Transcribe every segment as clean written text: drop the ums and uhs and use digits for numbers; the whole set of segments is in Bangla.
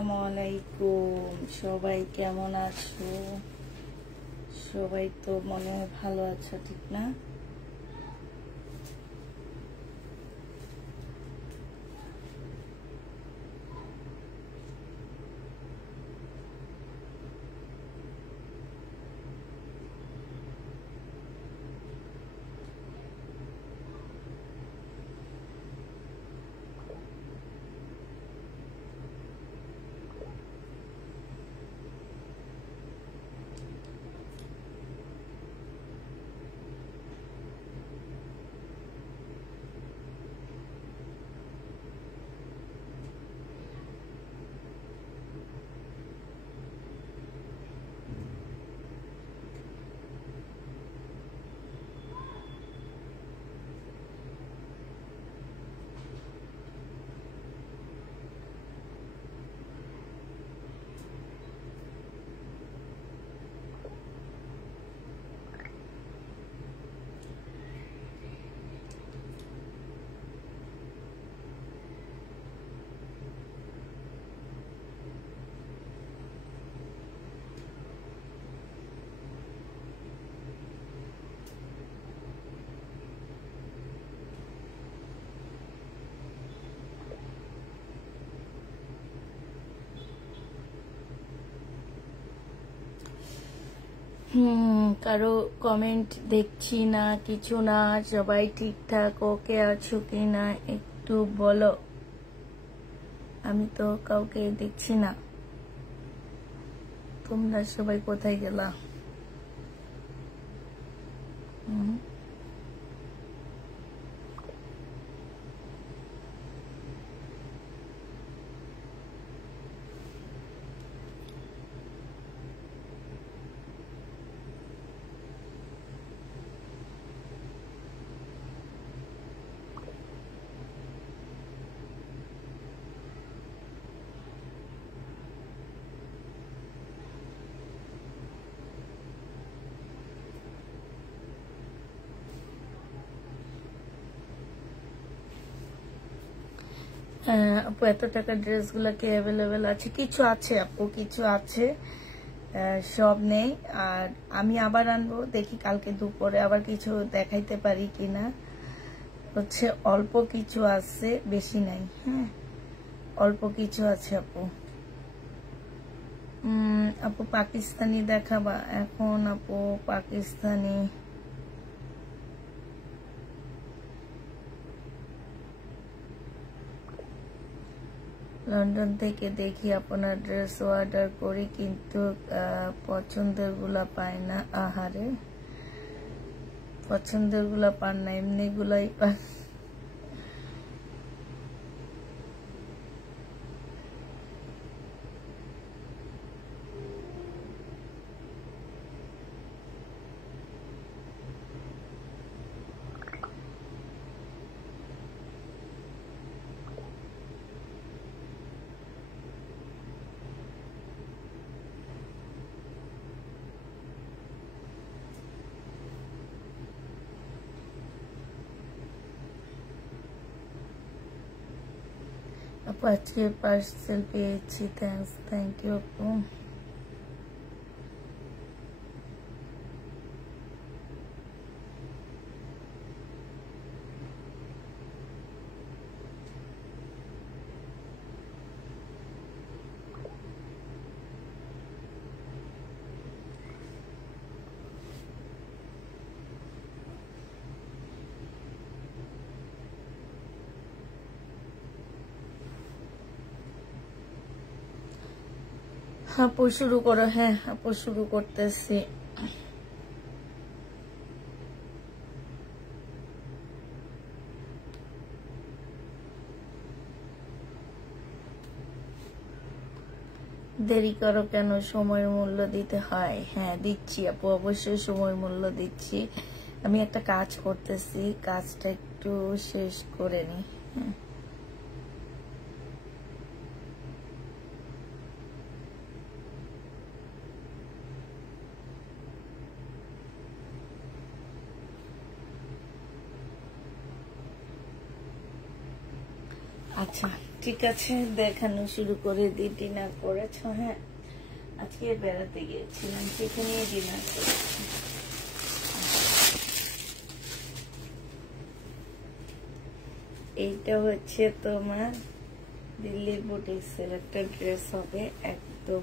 আসসালামু আলাইকুম। সবাই কেমন আছো? সবাই তো মনে হয় ভালো আছো, ঠিক না? কারো কমেন্ট দেখছি না, কিছু না। সবাই ঠিকঠাক ওকে আছো কিনা একটু বলো। আমি তো কাউকে দেখছি না। তোমরা সবাই কোথায় গেলা? আপু এত টাকা ড্রেসগুলো কি অ্যাভেলেবেল আছে? কিছু আছে আপু, কিছু আছে, সব নেই। আর আমি আবার আনবো, দেখি কালকে দুপুরে আবার কিছু দেখাইতে পারি কিনা। হচ্ছে অল্প কিছু আছে, বেশি নাই। হ্যাঁ, অল্প কিছু আছে আপু। আপু পাকিস্তানি দেখাবা এখন? আপু পাকিস্তানি লন্ডন থেকে দেখি আপনার ড্রেস অর্ডার করি, কিন্তু পছন্দের গুলা পাই না। আহারে, পছন্দের গুলা পান না, এমনি গুলাই পান। আপু আজকে পার্সেল পেয়েছি, থ্যাংক ইউ আপু। আপু শুরু করো। হ্যাঁ আপু শুরু করতেছি। দেরি করো কেন? সময়ের মূল্য দিতে হয়। হ্যাঁ দিচ্ছি আপু, অবশ্যই সময় মূল্য দিচ্ছি। আমি একটা কাজ করতেছি, কাজটা একটু শেষ করে নি। হ্যাঁ আচ্ছা ঠিক আছে, দেখানো শুরু করে দিই। ডিনার করেছো? হ্যাঁ, আজকে বেড়াতে গিয়েছিলাম, সেখানে ডিনার করেছি। এইটা হচ্ছে তোমার দিল্লির বুটিক্সের একটা ড্রেস হবে, একদম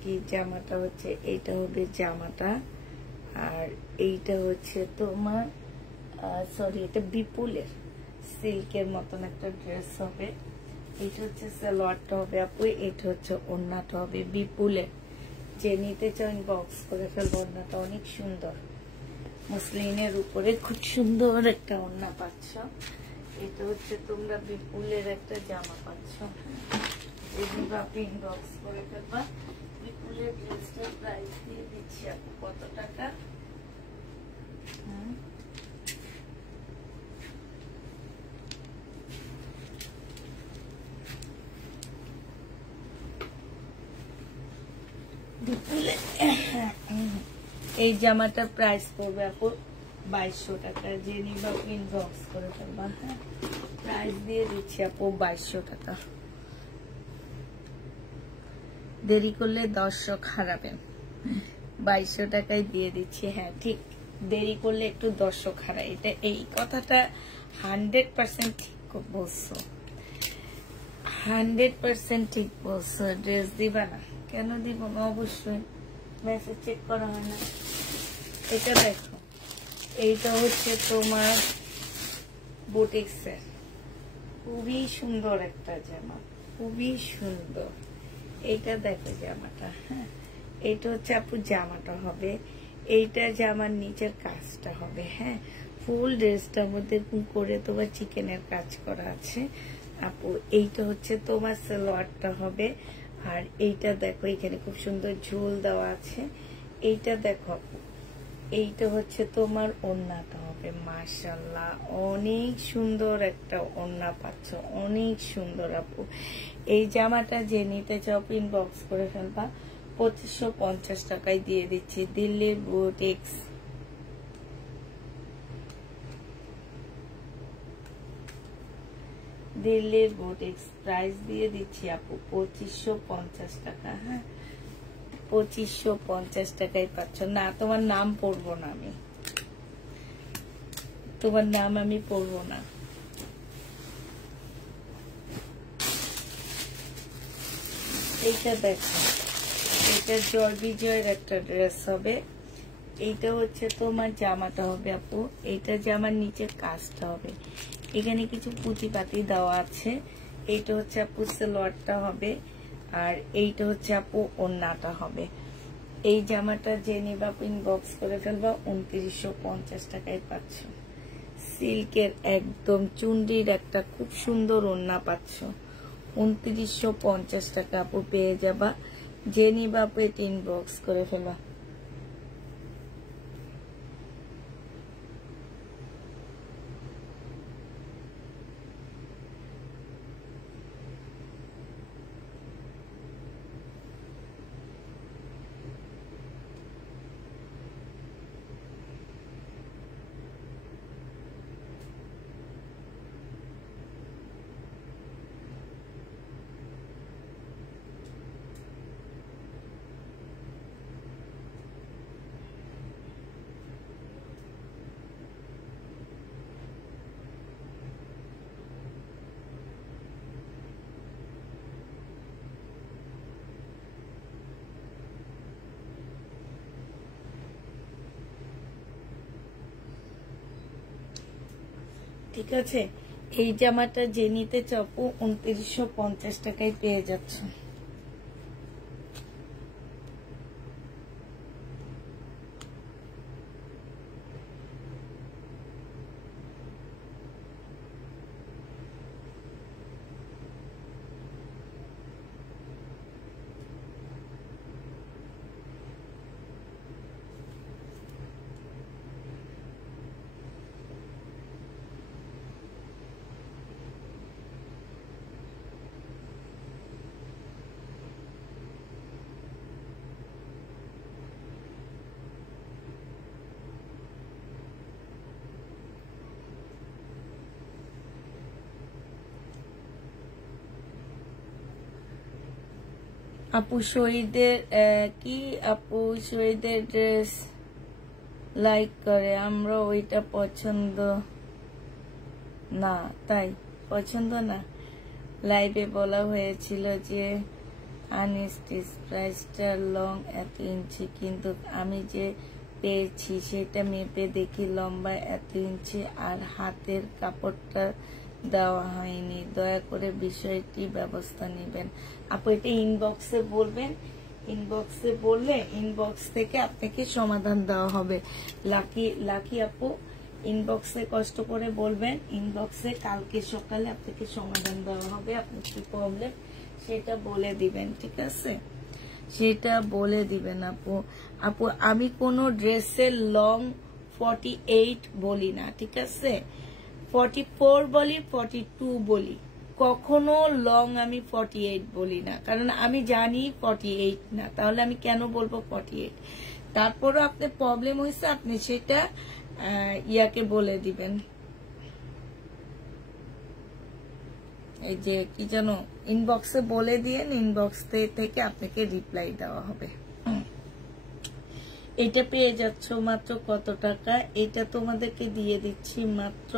কি জামাটা হচ্ছে, এইটা হবে জামাটা। আর এইটা হচ্ছে তোমার সরি, এটা বিপুলের সিল্কের মতন একটা ড্রেস হবে। এটা হচ্ছে সালোয়ারটা হবে আপু, এটা হচ্ছে ওড়নাটা হবে বিপুলের। যে নিতে চান বক্স করে ফেলবো। ওড়নাটা অনেক সুন্দর, মুসলিনের উপরে খুব সুন্দর একটা ওড়না পাচ্ছ। এটা হচ্ছে তোমরা বিপুলের একটা জামা পাচ্ছ। বক্স করে ফেলবা। বিপুলের ড্রেসটার প্রাইস দিয়ে দিচ্ছি আপু কত টাকা? এই জামাটার প্রাইস পড়বে আপু 2200 টাকা। যে নিবা ইনবক্স করে ফেলবা। হ্যাঁ, প্রাইস দিয়ে দিচ্ছি আপু 2200 টাকা। দেরি করলে দর্শক হারাবেন। 2200 টাকায় দিয়ে দিচ্ছি। হ্যাঁ ঠিক, দেরি করলে একটু দর্শক হারায়, এটা এই কথাটা 100% ঠিক বলছো, 100% ঠিক বলছো। ড্রেস দিবা না? কেন দিব না, অবশ্যই মেসেজ চেক করা হয় না। এটা দেখো, এইটা হচ্ছে তোমার বুটিক্সের খুবই সুন্দর একটা জামা, খুবই সুন্দর। এইটা দেখো জামাটা। হ্যাঁ, এইটা হচ্ছে আপু জামাটা হবে, এইটা জামার নিচের কাজটা হবে। হ্যাঁ, ফুল ড্রেসটার মধ্যে করে তোমার চিকেনের কাজ করা আছে আপু। এইটা হচ্ছে তোমার সালোয়ারটা হবে। আর এইটা দেখো, এখানে খুব সুন্দর ঝুল দেওয়া আছে। এইটা দেখো আপু, এইটা হচ্ছে তোমার ওড়নাটা হবে। মাশাআল্লাহ, অনেক সুন্দর একটা ওড়না পাচ্ছ, অনেক সুন্দর আপু। এই জামাটা যে নিতে চাও ইনবক্স করে ফেলবা। 2550 টাকায় দিয়ে দিচ্ছি। দিল্লির বুটিক্স। দিল্লির বুটিক্স প্রাইস দিয়ে দিচ্ছি আপু 2550 টাকা। হ্যাঁ, 2550 টাকায় পাচ্ছ। না, তোমার নাম পড়বো না আমি, তোমার নাম আমি পড়বো না। এইটা দেখো, এটা জয় বিজয়ের একটা ড্রেস হবে। এইটা হচ্ছে তোমার জামাটা হবে আপু। এইটা জামার নিচের কাজটা হবে, এখানে কিছু পুঁতি পাতি দেওয়া আছে। এইটা হচ্ছে আপু সালোয়ারটা হবে। আর এইটা হচ্ছে আপু ওড়নাটা হবে। এই জামাটা যে নিবা ইনবক্স করে ফেলবা। 2950 টাকায় পাচ্ছ। সিল্কের একদম চুন্ডির একটা খুব সুন্দর ওড়না পাচ্ছ। 2950 টাকা আপু পেয়ে যাবা। যে নিবা আপু এটা ইনবক্স করে ফেলবা। ঠিক আছে, এই জামাটা যে নিতে চাপু 2950 টাকায় পেয়ে যাচ্ছ। আপু শহীদের কি আপু শহীদের ড্রেস লাইক করে, আমরা ওইটা পছন্দ না, তাই পছন্দ না। লাইভে বলা হয়েছিল যে আনস্টিচ প্রাইসটা লং 1 ইঞ্চি, কিন্তু আমি যে পেয়েছি সেটা মেপে দেখি লম্বা 1 ইঞ্চি আর হাতের কাপড়টা দেওয়া হয়নি। দয়া করে বিষয়টি ব্যবস্থা নেবেন। আপু এটা ইনবক্সে বলবেন, ইনবক্সে বললে ইনবক্স থেকে আপনাকে সমাধান দেওয়া হবে। লাকি আপু ইনবক্সে কষ্ট করে বলবেন, ইনবক্সে কালকে সকালে আপনাকে সমাধান দেওয়া হবে। আপনার কি প্রবলেম সেটা বলে দিবেন, ঠিক আছে? সেটা বলে দিবেন আপু। আপু আমি কোনো ড্রেসের লং 48 বলি না, ঠিক আছে? 44 বলি, 42 বলি, কখনো লং আমি 48 বলি না, কারণ আমি জানি 48 না, তাহলে আমি কেন বলবো 48? তারপরও আপনার প্রবলেম হয়েছে, আপনি সেটা ইয়াকে বলে দিবেন, এই যে কি জানো ইনবক্সে বলে দিয়ে ইনবক্স থেকে আপনাকে রিপ্লাই দেওয়া হবে। এটা পেয়ে যাচ্ছ মাত্র কত টাকা? এটা তোমাদেরকে দিয়ে দিচ্ছি মাত্র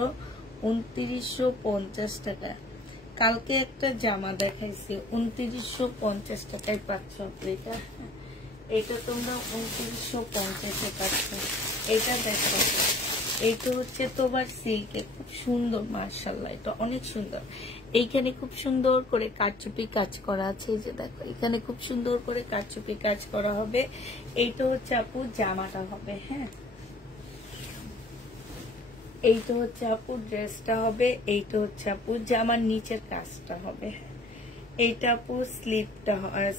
2950 টাকা। কালকে একটা জামা দেখাইছি 2950 টাকায় পাচ্ছ। এটা এটা তোমরা 2950-এ পাচ্ছ। এটা দেখো, এইটা হচ্ছে তোমার সিল্কে, খুব সুন্দর, মাশাআল্লাহ, এটা অনেক সুন্দর। এইখানে খুব সুন্দর করে কারচুপি কাজ করা আছে, এই যে দেখো এখানে খুব সুন্দর করে কারচুপি কাজ করা হবে। এইটা হচ্ছে আপু জামাটা হবে, হ্যাঁ, এইটা হচ্ছে আপু ড্রেসটা হবে, এইটা হচ্ছে আপু জামার নিচের কাজটা হবে, এইটা আপু স্লিপটা,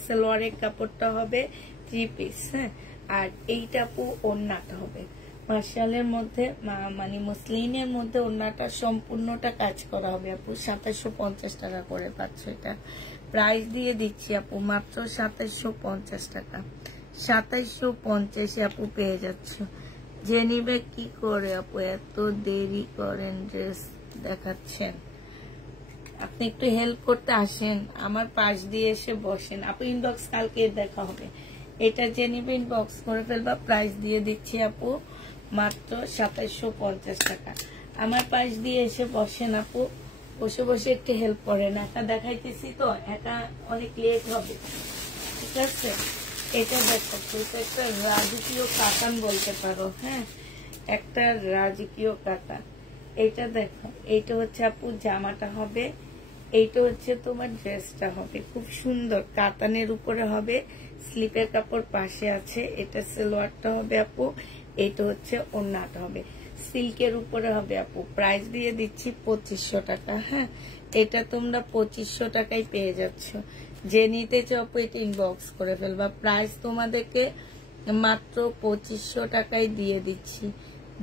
সালোয়ারের কাপড়টা হবে 3 পিস, হ্যাঁ, আর এইটা আপু ওড়নাটা হবে মার্শালের মধ্যে, মানে মসলিনের মধ্যে ওড়নাটা সম্পূর্ণটা কাজ করা হবে আপু। 2750 টাকা করে পাচ্ছ। এটা প্রাইস দিয়ে দিচ্ছি আপু মাত্র 2750 টাকা। 2750 আপু পেয়ে যাচ্ছ। যে নিবে কি করে আপু এত দেরি করেন ড্রেস দেখাচ্ছেন? আপনি একটু হেল্প করতে আসেন, আমার পাশ দিয়ে এসে বসেন। আপু ইনবক্স কালকে দেখা হবে। এটা যে নিবে ইনবক্স করে ফেলবা। প্রাইস দিয়ে দিচ্ছি আপু মাত্র 2750 টাকা। আমার পাশ দিয়ে এসে বসেন আপু, বসে বসে একটু হেল্প করেন। একা দেখাইতেছি তো, একা অনেক লেট হবে, ঠিক আছে? এটা দেখো, এটা একটা রাজকীয় কাতান বলতে পারো, হ্যাঁ, একটা রাজকীয় কাতান। এটা দেখো, এইটা হচ্ছে আপু জামাটা হবে, এইটা হচ্ছে তোমার ড্রেসটা হবে, খুব সুন্দর কাতানের উপরে হবে, স্লিপের কাপড় পাশে আছে। এটা সালোয়ারটা হবে আপু, এইটা হচ্ছে ওড়নাটা হবে, সিল্কের উপরে হবে আপু। প্রাইস দিয়ে দিচ্ছি 2500 টাকা, হ্যাঁ, এটা তোমরা 2500 টাকায় পেয়ে যাচ্ছ। যে নিতে চাও আপু এটা ইনবক্স করে ফেলবা। প্রাইস তোমাদেরকে মাত্র 2500 টাকায় দিয়ে দিচ্ছি।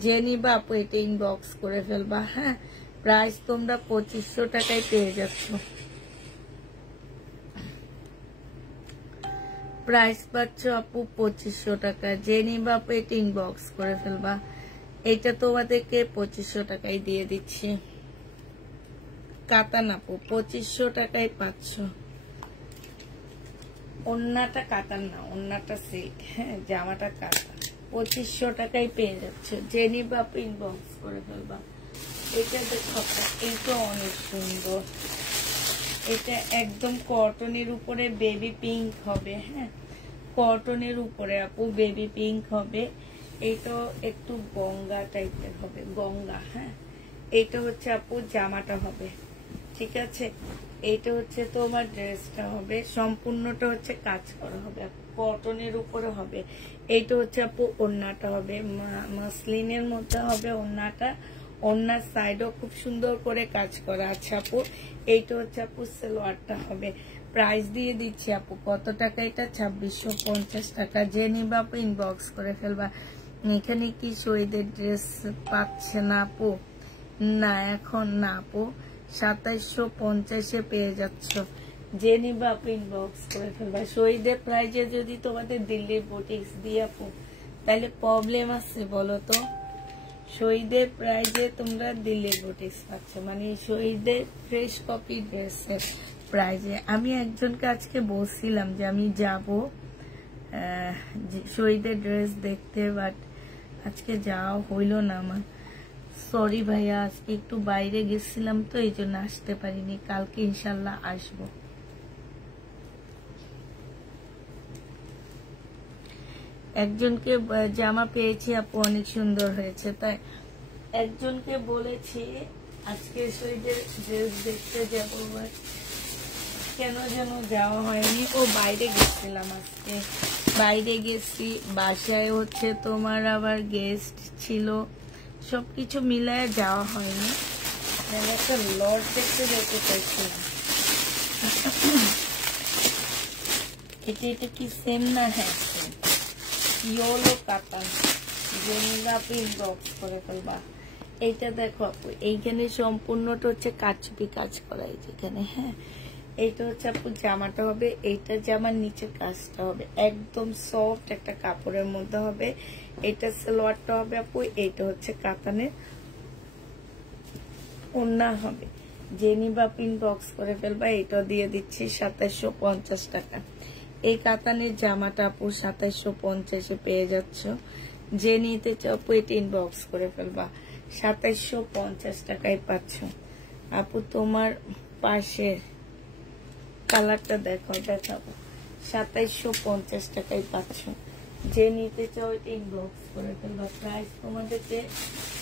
যে নিবা আপু এটা ইনবক্স করে ফেলবা, হ্যাঁ, প্রাইস তোমরা 2500 টাকায় পেয়ে যাচ্ছ। প্রাইস পাচ্ছ আপু 2500 টাকা। যে নিবা আপু এটা ইনবক্স করে ফেলবা। এটা তোমাদেরকে 2500 টাকায় দিয়ে দিচ্ছি। কাতান আপু 2500 টাকায় পাচ্ছ। ওড়নাটা কাতান না, ওড়নাটা সিল্ক, হ্যাঁ, জামাটা কাতান। 2500 টাকায় পেয়ে যাচ্ছ। যে নিবা আপু ইনবক্স করে ফেলবা। এটা দেখো, এইটা অনেক সুন্দর। এটা একদম কটনের উপরে বেবি পিঙ্ক হবে, হ্যাঁ, কটনের উপরে আপু বেবি পিঙ্ক হবে। এইটা একটু গঙ্গা টাইপের হবে, গঙ্গা, হ্যাঁ। এইটা হচ্ছে আপু জামাটা হবে, ঠিক আছে? এইটা হচ্ছে তোমার ড্রেসটা হবে, সম্পূর্ণটা হচ্ছে কাজ করা হবে, কটনের উপরে হবে। এইটা হচ্ছে আপু ওড়নাটা হবে, মসলিনের মধ্যে হবে ওড়নাটা। ওড়নার সাইডও খুব সুন্দর করে কাজ করা আছে আপু। এইটা হচ্ছে আপু সালোয়ারটা হবে। প্রাইস দিয়ে দিচ্ছি আপু কত টাকা? এটা 2650 টাকা। যে নিবা আপু ইনবক্স করে ফেলবা। এখানে কি শহীদের ড্রেস পাচ্ছে না আপু? না, এখন না আপু, 2750-এ পেয়ে যাচ্ছ। যে নিবা আপু ইনবক্স করে ফেলবা। শহীদের প্রাইজে যদি তোমাদের দিল্লির বুটিক্স দিয়ে আপু, তাহলে প্রবলেম আছে বলো তো? শহীদের প্রাইজে তোমরা দিল্লির বুটিক্স পাচ্ছ, মানে শহীদের ফ্রেশ কপি ড্রেসের প্রাইজে। আমি একজনকে আজকে বলছিলাম যে আমি যাব শহীদের ড্রেস দেখতে, বাট আজকে যাওয়া হইল না আমার। সরি ভাইয়া, আজকে একটু বাইরে গেছিলাম তো এই জন্য আসতে পারিনি, কালকে ইনশাল্লাহ আসবো। একজনকে জামা পেয়েছি আপু, অনেক সুন্দর হয়েছে, তাই একজনকে বলেছি আজকে শহীদের ড্রেস দেখতে যাবো, বাট কেন যেন যাওয়া হয়নি। ও বাইরে গেছিলাম, আজকে বাইরে গেছি, বাসায় হচ্ছে তোমার আবার গেস্ট ছিল, সবকিছু মিলায় যাওয়া হয়নি। একটা লট দেখতে যেতে চাইছিলাম। এটা কি সেম না? হ্যাঁ, ইয়েলো কাতান, যেগুলা প্রিন্ট বক্স করে ফেলবা। এইটা দেখো আপু, এইখানে সম্পূর্ণটা হচ্ছে কাচুপি কাজ করা, এই যেখানে। হ্যাঁ, এইটা হচ্ছে আপু জামাটা হবে, এইটা জামার নিচের কাজটা হবে একদম সফট একটা কাপড়ের মধ্যে হবে। এটা সালোয়ারটা হবে আপু, এইটা হচ্ছে কাতানের ওড়না হবে। জেনি বা প্রিন্ট বক্স করে ফেলবা। এটা দিয়ে দিচ্ছি 2750 টাকা। এই কাতানের জামাটা আপু 2750 পেয়ে যাচ্ছ। যে নিতে চাও আপু এটা ইনবক্স করে ফেলবা, 2750 টাকায় পাচ্ছ। আপু তোমার পাশের কালারটা দেখো, দেখাবো, 2750 টাকায় পাচ্ছ। যে নিতে চাও এটা ইনবক্স করে ফেলবা। প্রাইস তোমাদেরকে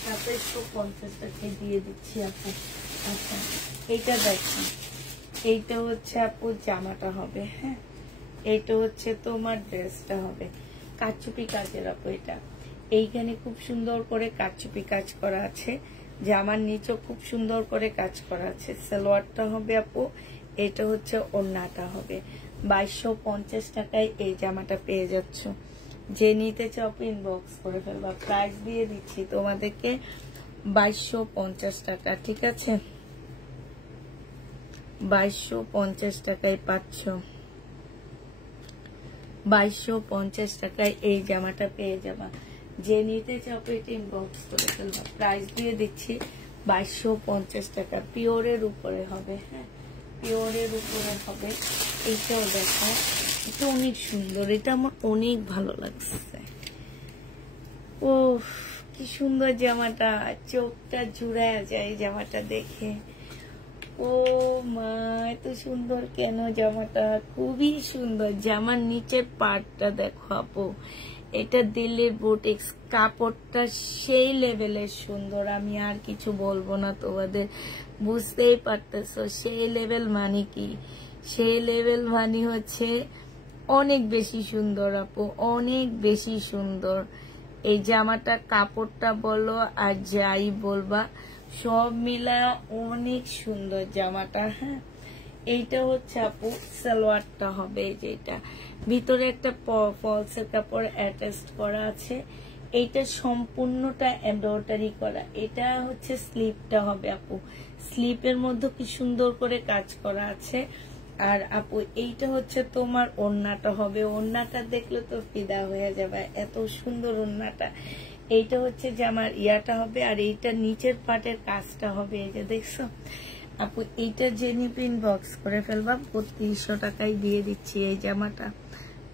2750 টাকায় দিয়ে দিচ্ছি আপু। আচ্ছা, এইটা দেখো, এইটা হচ্ছে আপু জামাটা হবে। হ্যাঁ, এইটা হচ্ছে তোমার ড্রেসটা হবে কাচুপি কাজের আপু। এটা এইখানে খুব সুন্দর করে কাচুপি কাজ করা আছে, জামার নিচেও খুব সুন্দর করে কাজ করা আছে। সালোয়ারটা হবে আপু, এটা হচ্ছে ওড়নাটা হবে। 2250 টাকায় এই জামাটা পেয়ে যাচ্ছ। যে নিতে চাও ইনবক্স করে ফেলবা। প্রাইস দিয়ে দিচ্ছি তোমাদেরকে 2250 টাকা, ঠিক আছে? 2250 টাকায় পাচ্ছ। 2250 টাকায় এই জামাটা পেয়ে যাবা। যে নিতে চাও এটা ইনবক্স করে ফেলবা। প্রাইস দিয়ে দিচ্ছি 2250 টাকা। পিওরের উপরে হবে। হ্যাঁ, পিওরের উপরে হবে। এইটাও দেখো, এটা অনেক সুন্দর, এটা আমার অনেক ভালো লাগছে। ও কি সুন্দর জামাটা, চোখটা জুড়ায় যায় জামাটা দেখে। ও মা, এত সুন্দর কেন জামাটা, খুবই সুন্দর। জামার নিচের পার্টটা দেখো আপু, এটা দিল্লির বুটিক্স, কাপড়টা সেই লেভেলের সুন্দর। আমি আর কিছু বলবো না, তোমাদের বুঝতেই পারতেছো সেই লেভেল মানে কি। সেই লেভেল মানে হচ্ছে অনেক বেশি সুন্দর আপু, অনেক বেশি সুন্দর। এই জামাটা কাপড়টা বলো আর যাই বলবা সব মিলা অনেক সুন্দর জামাটা। হ্যাঁ, এইটা হচ্ছে আপু সালোয়ারটা হবে, যেটা ভিতরে একটা ফলসের কাপড় অ্যাটাচ করা আছে। এইটা সম্পূর্ণটা এমব্রয়ডারি করা। এটা হচ্ছে স্লিপটা হবে আপু, স্লিপের মধ্যে কি সুন্দর করে কাজ করা আছে। আর আপু এইটা হচ্ছে তোমার ওড়নাটা হবে, ওড়নাটা দেখলে তো ফিদা হয়ে যাবে, এত সুন্দর ওড়নাটা। এইটা হচ্ছে যে আমার ইয়াটা হবে, আর এইটা নিচের পাটের কাজটা হবে, এই যে দেখছো আপু। এইটা জেনি প্রিন্ট বক্স করে ফেলবা। 3200 টাকায় দিয়ে দিচ্ছি এই জামাটা।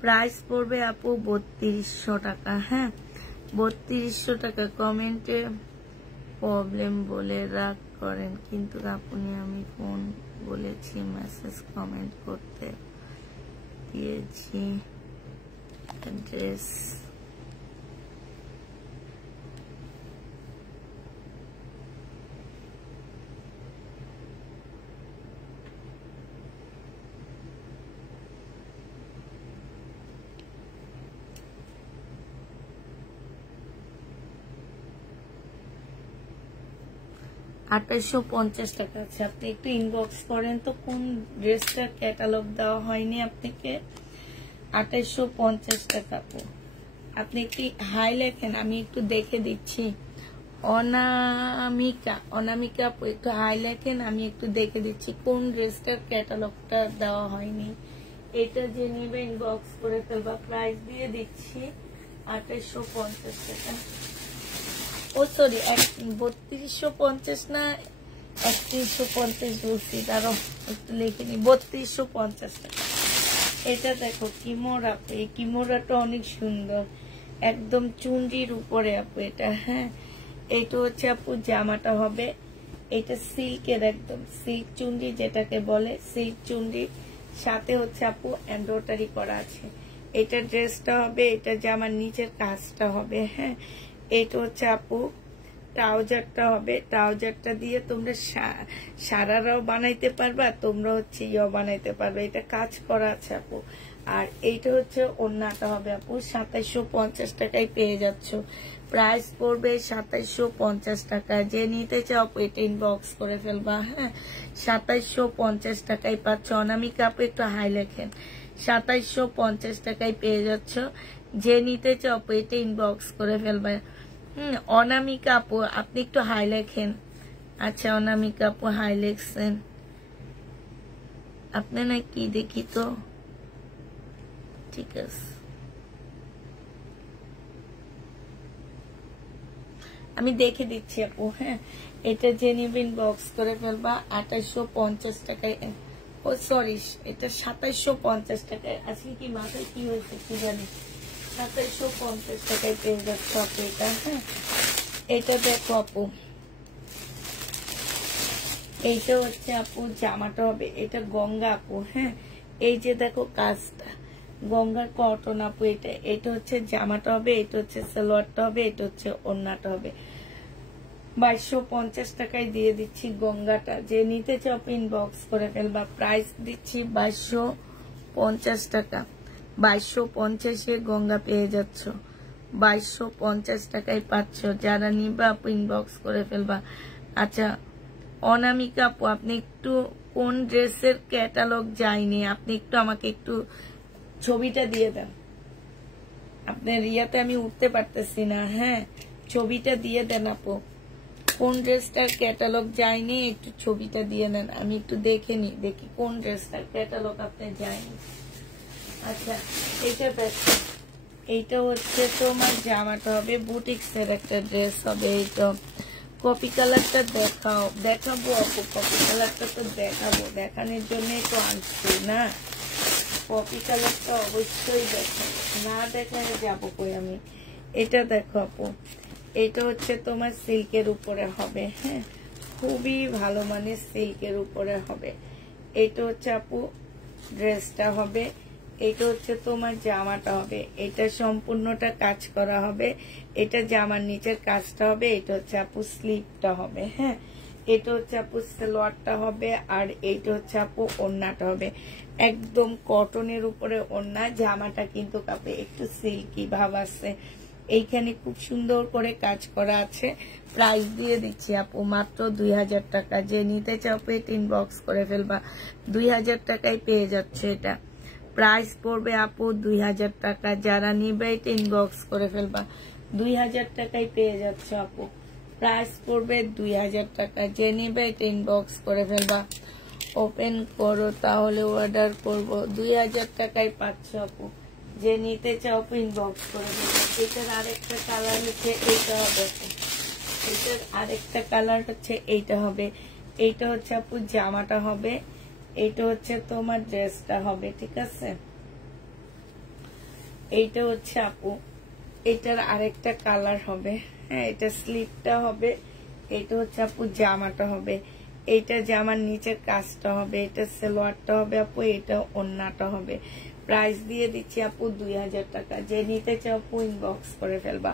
প্রাইস পড়বে আপু 3200 টাকা। হ্যাঁ, 3200 টাকা। কমেন্টে প্রবলেম বলে রাগ করেন, কিন্তু আপনি আমি ফোন বলেছি, মেসেজ কমেন্ট করতে দিয়েছি। অ্যাড্রেস $2850 টাকা আছে। আপনি একটু ইনবক্স করেন তো কোন ড্রেসটার ক্যাটালগ দেওয়া হয়নি আপনাকে। 2850 টাকা। আপনি একটু হাই লেখেন, আমি একটু দেখে দিচ্ছি। অনামিকা, অনামিকা আপু একটু হাই লেখেন, আমি একটু দেখে দিচ্ছি কোন ড্রেসটার ক্যাটালগটা দেওয়া হয়নি। এটা যে নিবে ইনবক্স করে ফেলবা। প্রাইস দিয়ে দিচ্ছি 2850 টাকা। ও সরি, 3250 না, 3150 বলছি, তারও একটু লিখে নি, 3250 টাকা। এটা দেখো কিমোর আপু, এই কিমোরাটা অনেক সুন্দর, একদম চুনরির উপরে আপু এটা। হ্যাঁ, এইটা হচ্ছে আপু জামাটা হবে, এটা সিল্কের, একদম সিল্ক চুনরি যেটাকে বলে, সিল্ক চুনরি সাথে হচ্ছে আপু এমব্রয়ডারি করা আছে। এটা ড্রেসটা হবে, এটা জামার নিচের কাজটা হবে। হ্যাঁ, এটা হচ্ছে আপু ট্রাউজারটা হবে, ট্রাউজারটা দিয়ে তোমরা সারারাও বানাইতে পারবা, তোমরা হচ্ছে ইয়ে বানাইতে পারবে, এটা কাজ করা আছে আপু। আর এইটা হচ্ছে ওড়নাটা হবে আপু, 2750 টাকায় পেয়ে যাচ্ছ। প্রাইস পড়বে 2750 টাকা। যে নিতে চাও এটা ইনবক্স করে ফেলবা। হ্যাঁ, 2750 টাকায় পাচ্ছ। অনামিকা আপু একটু হাই লেখেন, 2750 টাকায় পেয়ে যাচ্ছ। যে নিতে চাও এটা ইনবক্স করে ফেলবা। অনামিকা আপু আপনি একটু হাই লেখেন। আচ্ছা অনামিকা আপু হাই লেখছেন আপনি, না কি দেখি তো, ঠিক আছে আমি দেখে দিচ্ছি আপু। হ্যাঁ, এটা যে নিবে ইনবক্স করে ফেলবা। 2850 টাকায়, ও সরি এটা 2750 টাকায়। আজকে কি মাথায় কি হয়েছে কি জানি, 2750 টাকায় পেয়ে যাচ্ছে আপু এটা। হ্যাঁ, এটা দেখো আপু, এইটা হচ্ছে আপু জামাটা হবে, এটা গঙ্গা আপু। হ্যাঁ, এই যে দেখো কাজটা গঙ্গার কটন আপু, এটা হচ্ছে জামাটা হবে, এটা হচ্ছে সালোয়ারটা হবে, এটা হচ্ছে ওড়নাটা হবে। 2250 টাকায় দিয়ে দিচ্ছি গঙ্গাটা। যে নিতে চাও ইনবক্স করে ফেলবা। প্রাইস দিচ্ছি 2250 টাকা। 2250-এ গঙ্গা পেয়ে যাচ্ছ, 2250 টাকায় পাচ্ছ। যারা নিবা আপু ইনবক্স করে ফেলবা। আচ্ছা অনামিকা আপু আপনি একটু কোন ড্রেসের ক্যাটালগ যায়নি, আপনি একটু আমাকে একটু ছবিটা দিয়ে দেন। আপনার ইয়াতে আমি উঠতে পারতেছি না। হ্যাঁ, ছবিটা দিয়ে দেন আপু, কোন ড্রেসটার ক্যাটালগ যায়নি একটু ছবিটা দিয়ে নেন, আমি একটু দেখে নি, দেখি কোন ড্রেসটার ক্যাটালগ আপনার যায়নি। আচ্ছা এইটা দেখো, এইটা হচ্ছে তোমার জামাটা হবে, বুটিক্সের একটা ড্রেস হবে। এইটা কপি কালারটা দেখাবো আপু, কপি কালারটা তো দেখাবো, দেখানোর জন্যই তো আনছি না, কপি কালারটা অবশ্যই দেখাবো, না দেখালে যাবো কই আমি। এটা দেখো আপু, এটা হচ্ছে তোমার সিল্কের উপরে হবে। হ্যাঁ, খুবই ভালো মানের সিল্কের উপরে হবে। এটা হচ্ছে আপু ড্রেসটা হবে, এটা হচ্ছে তোমার জামাটা হবে, এটা সম্পূর্ণটা কাজ করা হবে, এটা জামার নিচের কাজটা হবে, এটা হচ্ছে আপু স্লিভটা হবে। হ্যাঁ, এটা হচ্ছে আপু সালোয়ারটা হবে, আর এইটা হচ্ছে আপু ওড়নাটা হবে, একদম কটনের উপরে ওড়না। জামাটা কিন্তু কাপে একটু সিল্কি ভাব আছে, এইখানে খুব সুন্দর করে কাজ করা আছে। প্রাইস দিয়ে দিচ্ছি আপু মাত্র 2000 টাকা। যে নিতে চাও পেট ইনবক্স করে ফেলবা, 2000 টাকায় পেয়ে যাচ্ছে এটা। প্রাইস পড়বে আপু 2000 টাকা। যারা নিবে এটা ইনবক্স করে ফেলবা, 2000 টাকায় পেয়ে যাচ্ছে আপু। প্রাইস পড়বে 2000 টাকা। যে নিবে এটা ইনবক্স করে ফেলবা, ওপেন করো তাহলে অর্ডার করব। 2000 টাকায় পাচ্ছ আপু। যে নিতে চাও ইনবক্স করে ফেলবা। এটার আরেকটা কালার হচ্ছে এইটা হবে, এটার আরেকটা কালার হচ্ছে এইটা হবে। এইটা হচ্ছে আপু জামাটা হবে, এইটা হচ্ছে তোমার ড্রেসটা হবে। ঠিক আছে, এইটা হচ্ছে আপু এটার আরেকটা কালার হবে। হ্যাঁ, এটা স্লিভটা হবে, এটা হচ্ছে আপু জামাটা হবে, এইটা জামার নিচের কাজটা হবে, এটা সালোয়ারটা হবে আপু, এটা ওড়নাটা হবে। প্রাইস দিয়ে দিচ্ছি আপু 2000 টাকা। যে নিতে চাও আপু ইনবক্স করে ফেলবা।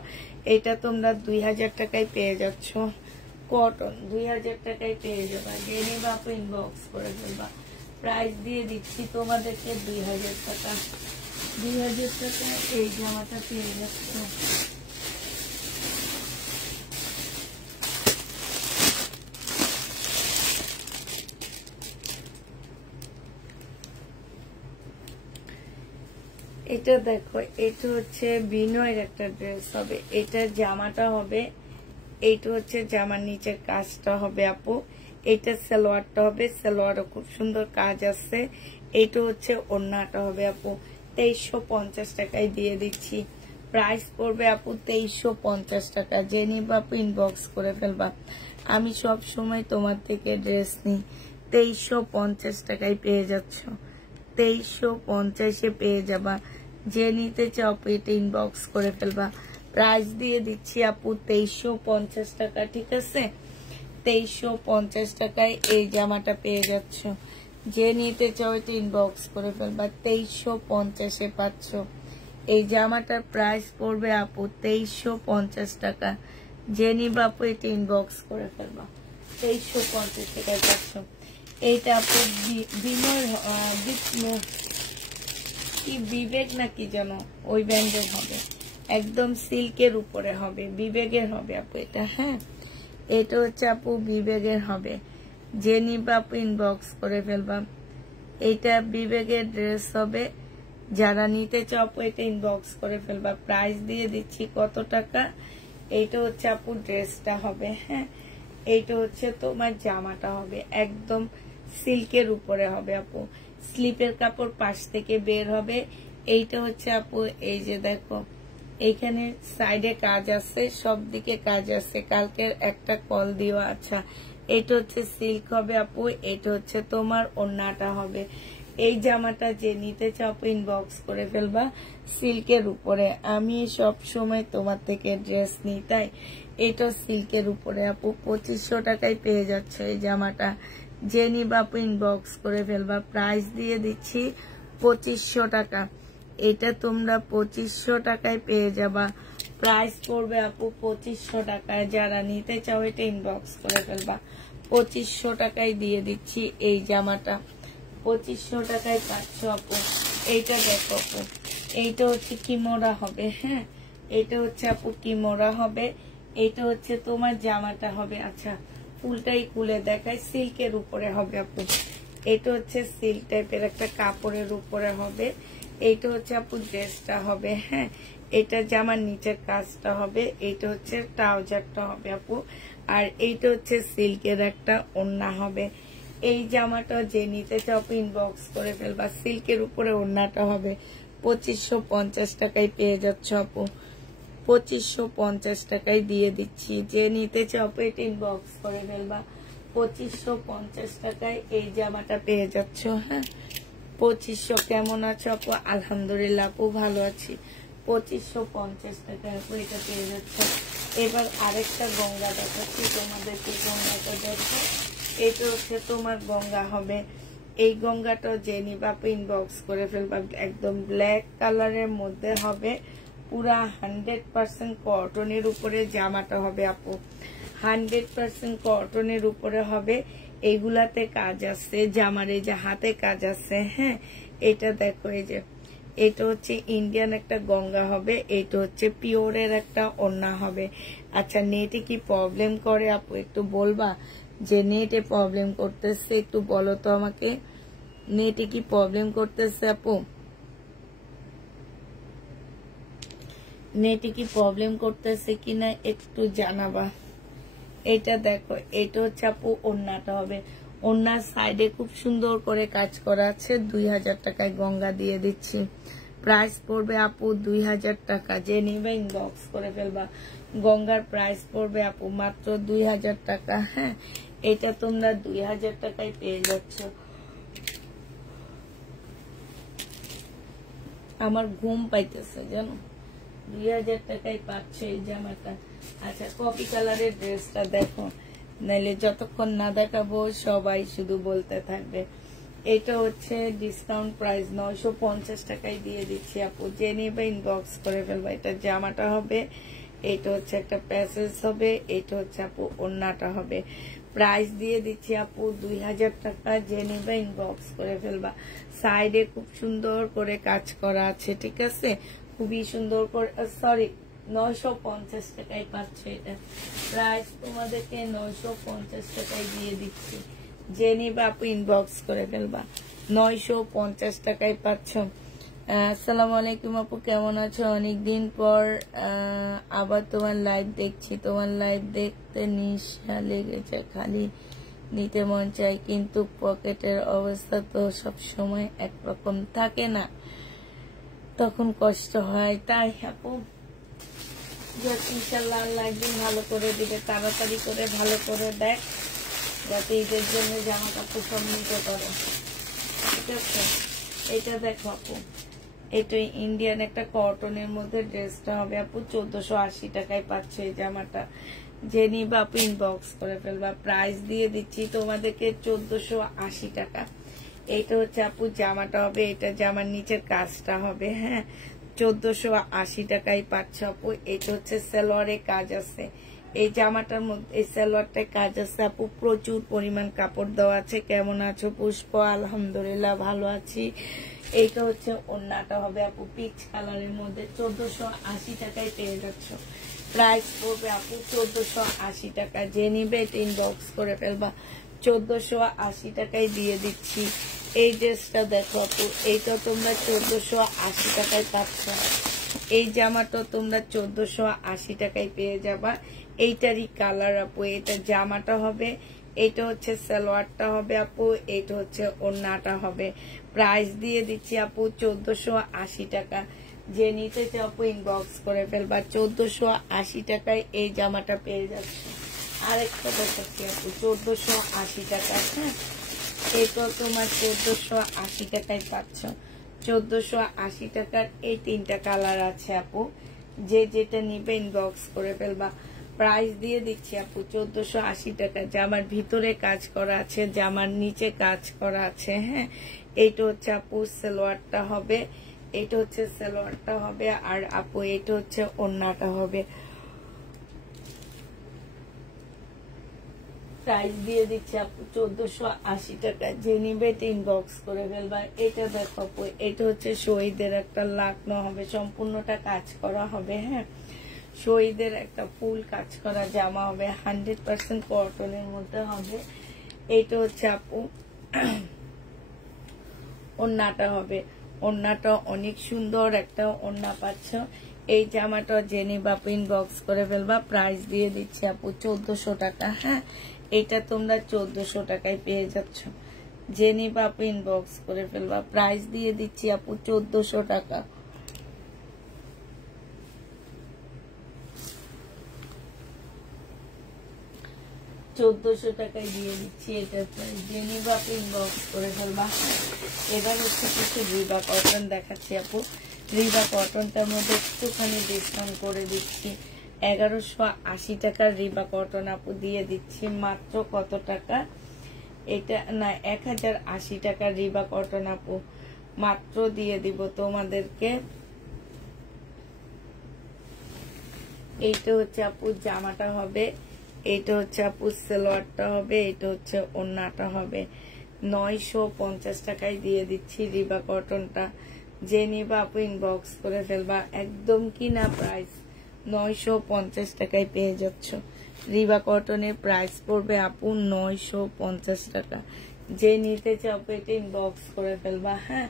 এটা তোমরা 2000 টাকায় পেয়ে যাচ্ছ, কটন 2000 টাকায় পেয়ে যাবা। যে নিবা আপু ইনবক্স করে ফেলবা। প্রাইস দিয়ে দিচ্ছি তোমাদেরকে 2000 টাকা। 2000 টাকা এই জামাটা পেয়ে যাচ্ছ। এটা দেখো, এটা হচ্ছে বিনয়ের একটা ড্রেস হবে, এটা জামাটা হবে, এইটা হচ্ছে জামার নিচের কাজটা হবে আপু, এইটা সালোয়ারটা হবে, সালোয়ারও খুব সুন্দর কাজ আছে। এইটা হচ্ছে ওড়নাটা হবে আপু। 2350 টাকায় দিয়ে দিচ্ছি। প্রাইস পড়বে আপু 2350 টাকা। যে নিবা আপু ইনবক্স করে ফেলবা। আমি সব সময় তোমার থেকে ড্রেস নিই, 2350 টাকায় পেয়ে যাচ্ছ, 2350 পেয়ে যাবা। যে নিতে চাও আপু এটা ইনবক্স করে ফেলবা। প্রাইস দিয়ে দিচ্ছি আপু 2350 টাকা, ঠিক আছে? 2350 টাকায় এই জামাটা পেয়ে যাচ্ছ। যে নিতে চাও এটা ইনবক্স করে ফেলবা। 2350 পাচ্ছ। এই জামাটার প্রাইস পড়বে আপু 2350 টাকা। যে নিবা আপু এটা ইনবক্স করে ফেলবা। 2350 টাকায় পাচ্ছ। এইটা আপু কি বিবেক নাকি যেন ওই ব্র্যান্ডের হবে, একদম সিল্কের উপরে হবে, বিবেকের হবে আপু এটা। হ্যাঁ, এটা হচ্ছে আপু বিবেকের হবে। যে নিবা আপু ইনবক্স করে ফেলবা। এটা বিবেকের ড্রেস হবে। যারা নিতে চাও আপু এটা ইনবক্স করে ফেলবা। প্রাইস দিয়ে দিচ্ছি কত টাকা। এইটা হচ্ছে আপু ড্রেসটা হবে। হ্যাঁ, এইটা হচ্ছে তোমার জামাটা হবে, একদম সিল্কের উপরে হবে আপু। স্লিপের কাপড় পাশ থেকে বের হবে। এইটা হচ্ছে আপু, এই যে দেখো এইখানে সাইডে কাজ আছে, সব দিকে কাজ আছে, কালকের একটা কল দিও। আচ্ছা, এটা হচ্ছে সিল্ক হবে আপু। এটা হচ্ছে তোমার ওড়নাটা হবে। এই জামাটা যে নিতে চাও আপু ইনবক্স করে ফেলবা। সিল্কের উপরে আমি সব সময় তোমার থেকে ড্রেস নিই, তাই এটা সিল্কের উপরে আপু 2500 টাকায় পেয়ে যাচ্ছ এই জামাটা। যে নিবা আপু ইনবক্স করে ফেলবা। প্রাইস দিয়ে দিচ্ছি 2500 টাকা। এটা তোমরা 2500 টাকায় পেয়ে যাবা। প্রাইস পড়বে আপু 2500 টাকায়। যারা নিতে চাও এটা ইনবক্স করে ফেলবা। 2500 টাকায় দিয়ে দিচ্ছি এই জামাটা। 2500 টাকায় পাচ্ছ আপু। এইটা দেখো আপু, এইটা হচ্ছে কিমোরা হবে। হ্যাঁ, এটা হচ্ছে আপু কিমোরা হবে। এইটা হচ্ছে তোমার জামাটা হবে। আচ্ছা, ফুলটাই খুলে দেখায়, সিল্কের উপরে হবে আপু। এটা হচ্ছে সিল্ক টাইপের একটা কাপড়ের উপরে হবে। এইটা হচ্ছে আপু ড্রেসটা হবে। হ্যাঁ, এটা জামার নিচের কাজটা হবে। এইটা হচ্ছে ট্রাউজারটা হবে আপু। আর এইটা হচ্ছে সিল্কের একটা ওড়না হবে। এই জামাটা যে নিতে চাও ইনবক্স করে ফেলবা। সিল্কের উপরে ওড়নাটা হবে। 2550 টাকায় পেয়ে যাচ্ছ আপু। 2550 টাকায় দিয়ে দিচ্ছি। যে নিতে চাও এটা ইনবক্স করে ফেলবা। 2550 টাকায় এই জামাটা পেয়ে যাচ্ছ। হ্যাঁ, 2500। কেমন আছো আপু? আলহামদুলিল্লাহ আপু ভালো আছি। 2550 টাকায় আপু এটা পেয়ে যাচ্ছ। এবার আরেকটা গঙ্গা দেখাচ্ছি তোমাদেরকে। গঙ্গাটা দেখো, এটা হচ্ছে তোমার গঙ্গা হবে। এই গঙ্গাটা যে নিবা আপু ইনবক্স করে ফেলবা। একদম ব্ল্যাক কালারের মধ্যে হবে, পুরা 100% কটনের উপরে জামাটা হবে আপু। 100% কটনের উপরে হবে। এইগুলাতে কাজ আছে, জামার এই যে হাতে কাজ আছে। হ্যাঁ, এটা দেখো, এই যে এটা হচ্ছে ইন্ডিয়ান একটা গঙ্গা হবে। এটা হচ্ছে পিওরের একটা ওড়না হবে। আচ্ছা, নেটে কি প্রবলেম করে আপু একটু বলবা? যে নেটে প্রবলেম করতেছে একটু বলো তো আমাকে। নেটে কি প্রবলেম করতেছে আপু? নেটে কি প্রবলেম করতেছে কিনা একটু জানাবা। এটা দেখো, এটা হচ্ছে আপু ওড়নাটা হবে। ওড়নার সাইডে খুব সুন্দর করে কাজ করা আছে। 2000 টাকায় গঙ্গা দিয়ে দিচ্ছি। প্রাইস পড়বে আপু 2000 টাকা। যে নিবে ইনবক্স করে ফেলবা। গঙ্গার প্রাইস পড়বে আপু মাত্র 2000 টাকা। হ্যাঁ, এটা তোমরা 2000 টাকায় পেয়ে যাচ্ছ। আমার ঘুম পাইতেছে জানো। 2000 টাকায় পাচ্ছ এই জামাটা। আচ্ছা, কপি কালারের ড্রেসটা দেখো, নাইলে যতক্ষণ না দেখাবো সবাই শুধু বলতে থাকবে। এটা হচ্ছে ডিসকাউন্ট প্রাইস 950 টাকায় দিয়ে দিচ্ছি আপু। যে নিবে ইনবক্স করে ফেলবা। এটা জামাটা হবে। এটা হচ্ছে একটা প্যাসেজ হবে। এটা হচ্ছে আপু ওড়নাটা হবে। প্রাইস দিয়ে দিচ্ছি আপু 2000 টাকা। যে নিবে ইনবক্স করে ফেলবা। সাইডে খুব সুন্দর করে কাজ করা আছে, ঠিক আছে? খুবই সুন্দর করে, সরি 950 টাকায় পাচ্ছে এটা। প্রাইস তোমাদেরকে 950 টাকায় দিয়ে দিচ্ছি। যে নিবে আপু ইনবক্স করে ফেলবা। 950 টাকায় পাচ্ছ। আসসালামু আলাইকুম আপু, কেমন আছো? অনেকদিন পর আবার তোমার লাইভ দেখছি। তোমার লাইভ দেখতে নেশা লেগেছে, খালি নিতে মন চাই, কিন্তু পকেটের অবস্থা তো সব সময় একরকম থাকে না, তখন কষ্ট হয়। তাই আপু ইনশাল্লাহ আল্লাহ একদিন ভালো করে দিবে, তাড়াতাড়ি করে ভালো করে দেখ, যাতে ঈদের জন্য জামা কাপড় সব নিতে পারো। ঠিক আছে, এটা দেখো আপু, এটা ইন্ডিয়ান একটা কটনের মধ্যে ড্রেসটা হবে আপু 1480 টাকায় পাচ্ছ এই জামাটা। যে নিবা আপু ইনবক্স করে ফেলবা। প্রাইস দিয়ে দিচ্ছি তোমাদেরকে 1480 টাকা। এইটা হচ্ছে আপু জামাটা হবে, এটা জামার নিচের কাজটা হবে। হ্যাঁ, 1480 টাকায় পাচ্ছ আপু। এটা হচ্ছে সালোয়ারে কাজ আছে এই জামাটার মধ্যে, এই সালোয়ারটায় কাজ আছে আপু, প্রচুর পরিমাণ কাপড় দেওয়া আছে। কেমন আছো পুষ্প? আলহামদুলিল্লাহ ভালো আছি। এইটা হচ্ছে ওড়নাটা হবে আপু পিচ কালারের মধ্যে, 1480 টাকায় পেয়ে যাচ্ছ। প্রাইস পড়বে আপু 1480 টাকা। যে নিবে এটা ইনবক্স করে ফেলবা, 1480 টাকায় দিয়ে দিচ্ছি। এই ড্রেসটা দেখো আপু, এইটা তোমরা 1480 টাকায় পাচ্ছ। এই জামাটা তোমরা 1480 টাকায় পেয়ে যাবা। এইটারই কালার আপু, এটা জামাটা হবে, এটা হচ্ছে সালোয়ারটা হবে আপু, এটা হচ্ছে ওড়নাটা হবে। প্রাইস দিয়ে দিচ্ছি আপু 1480 টাকা। যে নিতে চাও আপু ইনবক্স করে ফেলবা, 1480 টাকায় এই জামাটা পেয়ে যাচ্ছে। আরেকটা দেখাচ্ছি আপু 1480 টাকা। হ্যাঁ, এটা তোমার 1480 টাকায় পাচ্ছ। 1480 টাকার এই তিনটা কালার আছে আপু, যে যেটা নিবে ইনবক্স করে ফেলবা। প্রাইস দিয়ে দিচ্ছি আপু 1480 টাকা। জামার ভিতরে কাজ করা আছে, জামার নিচে কাজ করা আছে। হ্যাঁ, এইটা হচ্ছে আপু সালোয়ারটা হবে, এটা হচ্ছে সালোয়ারটা হবে, আর আপু এটা হচ্ছে ওড়নাটা হবে। প্রাইস দিয়ে দিচ্ছি আপু 1480 টাকা। যে নিবে এটা ইনবক্স করে ফেলবা। এটা দেখো আপু, এটা হচ্ছে শহীদের একটা লাকনো হবে, সম্পূর্ণটা কাজ করা হবে। হ্যাঁ, শহীদের একটা ফুল কাজ করা জামা হবে, 100% কটনের মধ্যে হবে। এইটা হচ্ছে আপু ওড়নাটা হবে, ওড়নাটা অনেক সুন্দর একটা ওড়না পাচ্ছ। এই জামাটা জেনি বাপু ইনবক্স করে ফেলবা। প্রাইস দিয়ে দিচ্ছি আপু 1400 টাকা। হ্যাঁ, এটা তোমরা 1400 টাকায় পেয়ে যাচ্ছ। জেনি বাপু ইনবক্স করে ফেলবা। প্রাইস দিয়ে দিচ্ছি আপু 1400 টাকা। টাকায় দিয়ে দিচ্ছি এটা। জেনি বাপু ইনবক্স করে ফেলবা। এবার হচ্ছে কিছু রিবা কটন দেখাচ্ছি আপু। রিবা কটনটার মধ্যে একটুখানি ডিসকাউন্ট করে দিচ্ছি, 1180 টাকার রিবা কটন আপু দিয়ে দিচ্ছি। মাত্র কত টাকা? এটা না 1080 টাকার রিবা কটন আপু মাত্র দিয়ে দিব তোমাদেরকে। এইটা হচ্ছে আপু জামাটা হবে, এইটা হচ্ছে আপু সালোয়ারটা হবে, এটা হচ্ছে ওড়নাটা হবে। 950 টাকায় দিয়ে দিচ্ছি রিবা কটনটা। যে নিবা আপু ইনবক্স করে ফেলবা। একদম কিনা প্রাইস 950 টাকায় পেয়ে যাচ্ছ। রিবা কটনের প্রাইস পড়বে আপু 950 টাকা। যে নিতে চাও এটা ইনবক্স করে ফেলবা। হ্যাঁ,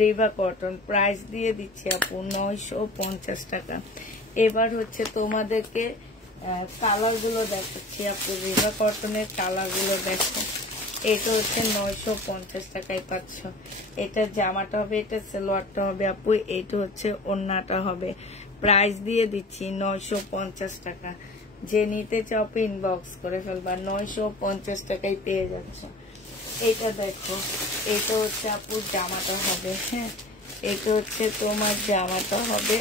রিবা কটন প্রাইস দিয়ে দিচ্ছি আপু 950 টাকা। এবার হচ্ছে তোমাদেরকে কালার গুলো দেখাচ্ছি আপু। রিবা কটনের কালার গুলো দেখো। এটা হচ্ছে 950 টাকায় পাচ্ছ। এটা জামাটা হবে, এটা সালোয়ারটা হবে আপু, এটা হচ্ছে ওড়নাটা হবে। প্রাইস দিয়ে দিচ্ছি 950 টাকা। যে নিতে চাও ইনবক্স করে ফেলবা। 950 টাকায় পেয়ে যাচ্ছ। এটা দেখো, এটা হচ্ছে আপু জামাটা হবে। হ্যাঁ, এটা হচ্ছে তোমার জামাটা হবে।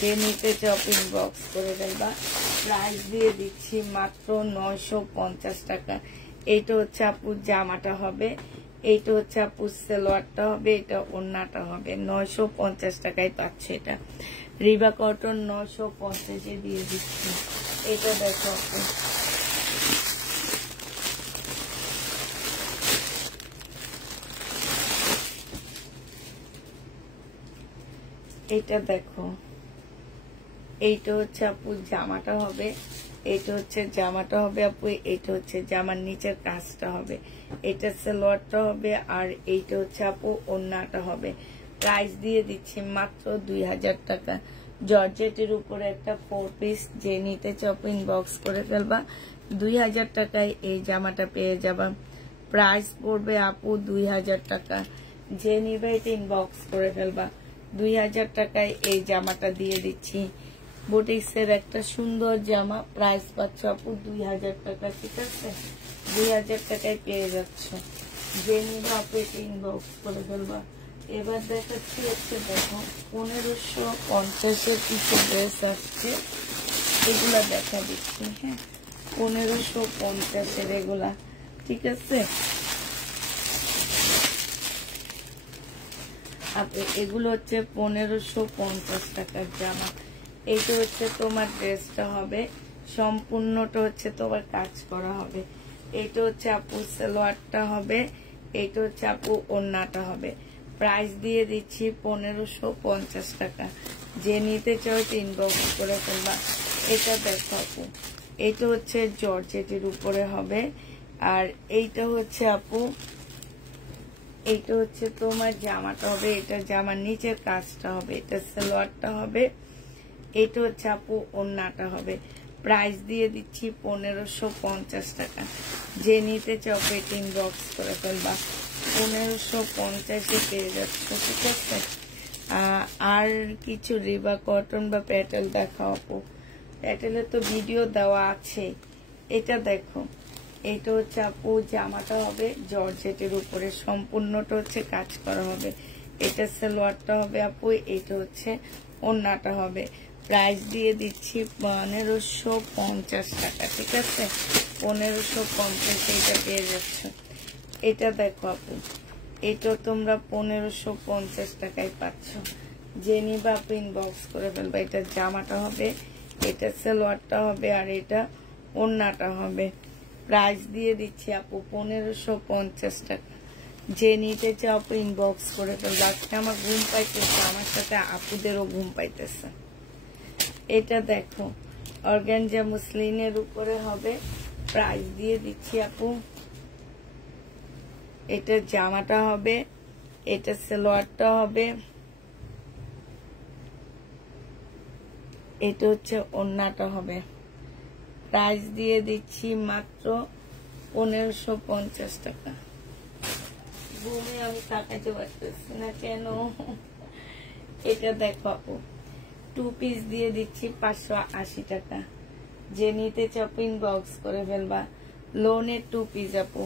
যে নিতে চাও ইনবক্স করে ফেলবা। প্রাইস দিয়ে দিচ্ছি মাত্র 950 টাকা। এইটা হচ্ছে আপু জামাটা হবে, এইটা হচ্ছে আপু সালোয়ারটা হবে, এটা ওড়নাটা হবে। 950 টাকায় পাচ্ছে এটা। রিবা কটন 950-এ দিয়ে দিচ্ছি। এটা দেখো আপু, এটা দেখো, এইটা হচ্ছে আপু জামাটা হবে, এটা হচ্ছে জামাটা হবে আপু, এটা হচ্ছে জামার নিচের কাজটা হবে, এটা সালোয়ারটা হবে, আর এইটা হচ্ছে আপু ওড়নাটা হবে। প্রাইস দিয়ে দিচ্ছি মাত্র 2000 টাকা। জর্জেটের উপরে একটা 4 পিস। যে নিতে চাও ইনবক্স করে ফেলবা। 2000 টাকায় এই জামাটা পেয়ে যাবা। প্রাইস পড়বে আপু 2000 টাকা। যে নিবে এটা ইনবক্স করে ফেলবা। 2000 টাকায় এই জামাটা দিয়ে দিচ্ছি। বুটিক্সের একটা সুন্দর জামা, প্রাইস পাচ্ছ আপু 2000 টাকা। ঠিক আছে, 2000 টাকায় পেয়ে যাচ্ছ। যে নিবে আপু এটা ইনবক্স করে ফেলবা। এবার দেখাচ্ছি হচ্ছে দেখো 1550-এর কিছু ড্রেস আসছে, এগুলা দেখা দিচ্ছি। হ্যাঁ, 1550-এর এগুলা। ঠিক আছে, এগুলো হচ্ছে 1550 টাকার জামা। এইটা হচ্ছে তোমার ড্রেসটা হবে, সম্পূর্ণটা হচ্ছে তোমার কাজ করা হবে। এইটা হচ্ছে আপু সালোয়ারটা হবে, এইটা হচ্ছে আপু ওড়নাটা হবে। প্রাইস দিয়ে দিচ্ছি 1550 টাকা। যে নিতে চাও ইনবক্স করে ফেলবা। এটা দেখো আপু, এইটা হচ্ছে জর্জেটের উপরে হবে, আর এইটা হচ্ছে আপু, এইটা হচ্ছে তোমার জামাটা হবে, এটা জামার নিচের কাজটা হবে, এটা সালোয়ারটা হবে, এটা হচ্ছে আপু ওড়নাটা হবে। প্রাইস দিয়ে দিচ্ছি 1550 টাকা। যে নিতে চাও এটা ইনবক্স করে ফেলবা। 1550-এ পেয়ে যাচ্ছ। ঠিক আছে, আর কিছু রিবা কটন বা প্যাটেল দেখাও আপু। প্যাটেলের তো ভিডিও দেওয়া আছে। এটা দেখো, এইটা হচ্ছে আপু জামাটা হবে জর্জেটের উপরে, সম্পূর্ণটা হচ্ছে কাজ করা হবে। এটা সালোয়ারটা হবে আপু, এটা হচ্ছে ওড়নাটা হবে। প্রাইস দিয়ে দিচ্ছি 1550 টাকা। ঠিক আছে, 1550 এটা পেয়ে যাচ্ছ। এটা দেখো আপু, এটা তোমরা 1550 টাকায় পাচ্ছ। যে নিবা আপু ইনবক্স করে ফেলবা। এটা জামাটা হবে, এটা সালোয়ারটা হবে, আর এটা ওড়নাটা হবে। প্রাইস দিয়ে দিচ্ছি আপু 1550 টাকা। যে নিতে চাও আপু ইনবক্স করে ফেলবো। আজকে আমার ঘুম পাইতেছে, আমার সাথে আপুদেরও ঘুম পাইতেছে। এটা দেখো অর্গানজা মুসলিনের উপরে হবে, প্রাইস দিয়ে দিচ্ছি আপু। এটা জামাটা হবে, এটা সালোয়ারটা হবে, এটা হচ্ছে ওড়নাটা হবে। প্রাইস দিয়ে দিচ্ছি মাত্র 1550 টাকা। ঘুমে আমি তাকাইতে পারতেছি না কেন। এটা দেখো আপু, 2 পিস দিয়ে দিচ্ছি 580 টাকা। যে নিতে চাও ইনবক্স করে ফেলবা। লোনের 2 পিস আপু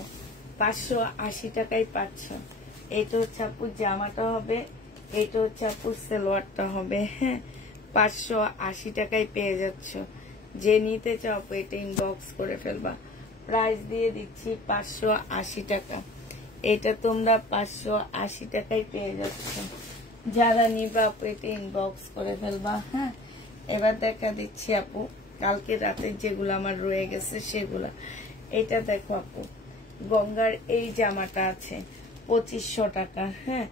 580 টাকায় পাচ্ছ। এটা হচ্ছে আপু জামাটা হবে, এটা হচ্ছে আপু সালোয়ারটা হবে। হ্যাঁ, 580 টাকায় পেয়ে যাচ্ছ। যে নিতে চাও এটা ইনবক্স করে ফেলবা। প্রাইস দিয়ে দিচ্ছি 580 টাকা। এটা তোমরা 580 টাকায় পেয়ে যাচ্ছ। যারা নিবা আপু এটা ইনবক্স করে ফেলবা। হ্যাঁ, এবার দেখা দিচ্ছি আপু কালকে রাতে যেগুলো আমার রয়ে গেছে সেগুলা। এটা দেখো আপু, গঙ্গার এই জামাটা আছে 2500 টাকা। হ্যাঁ,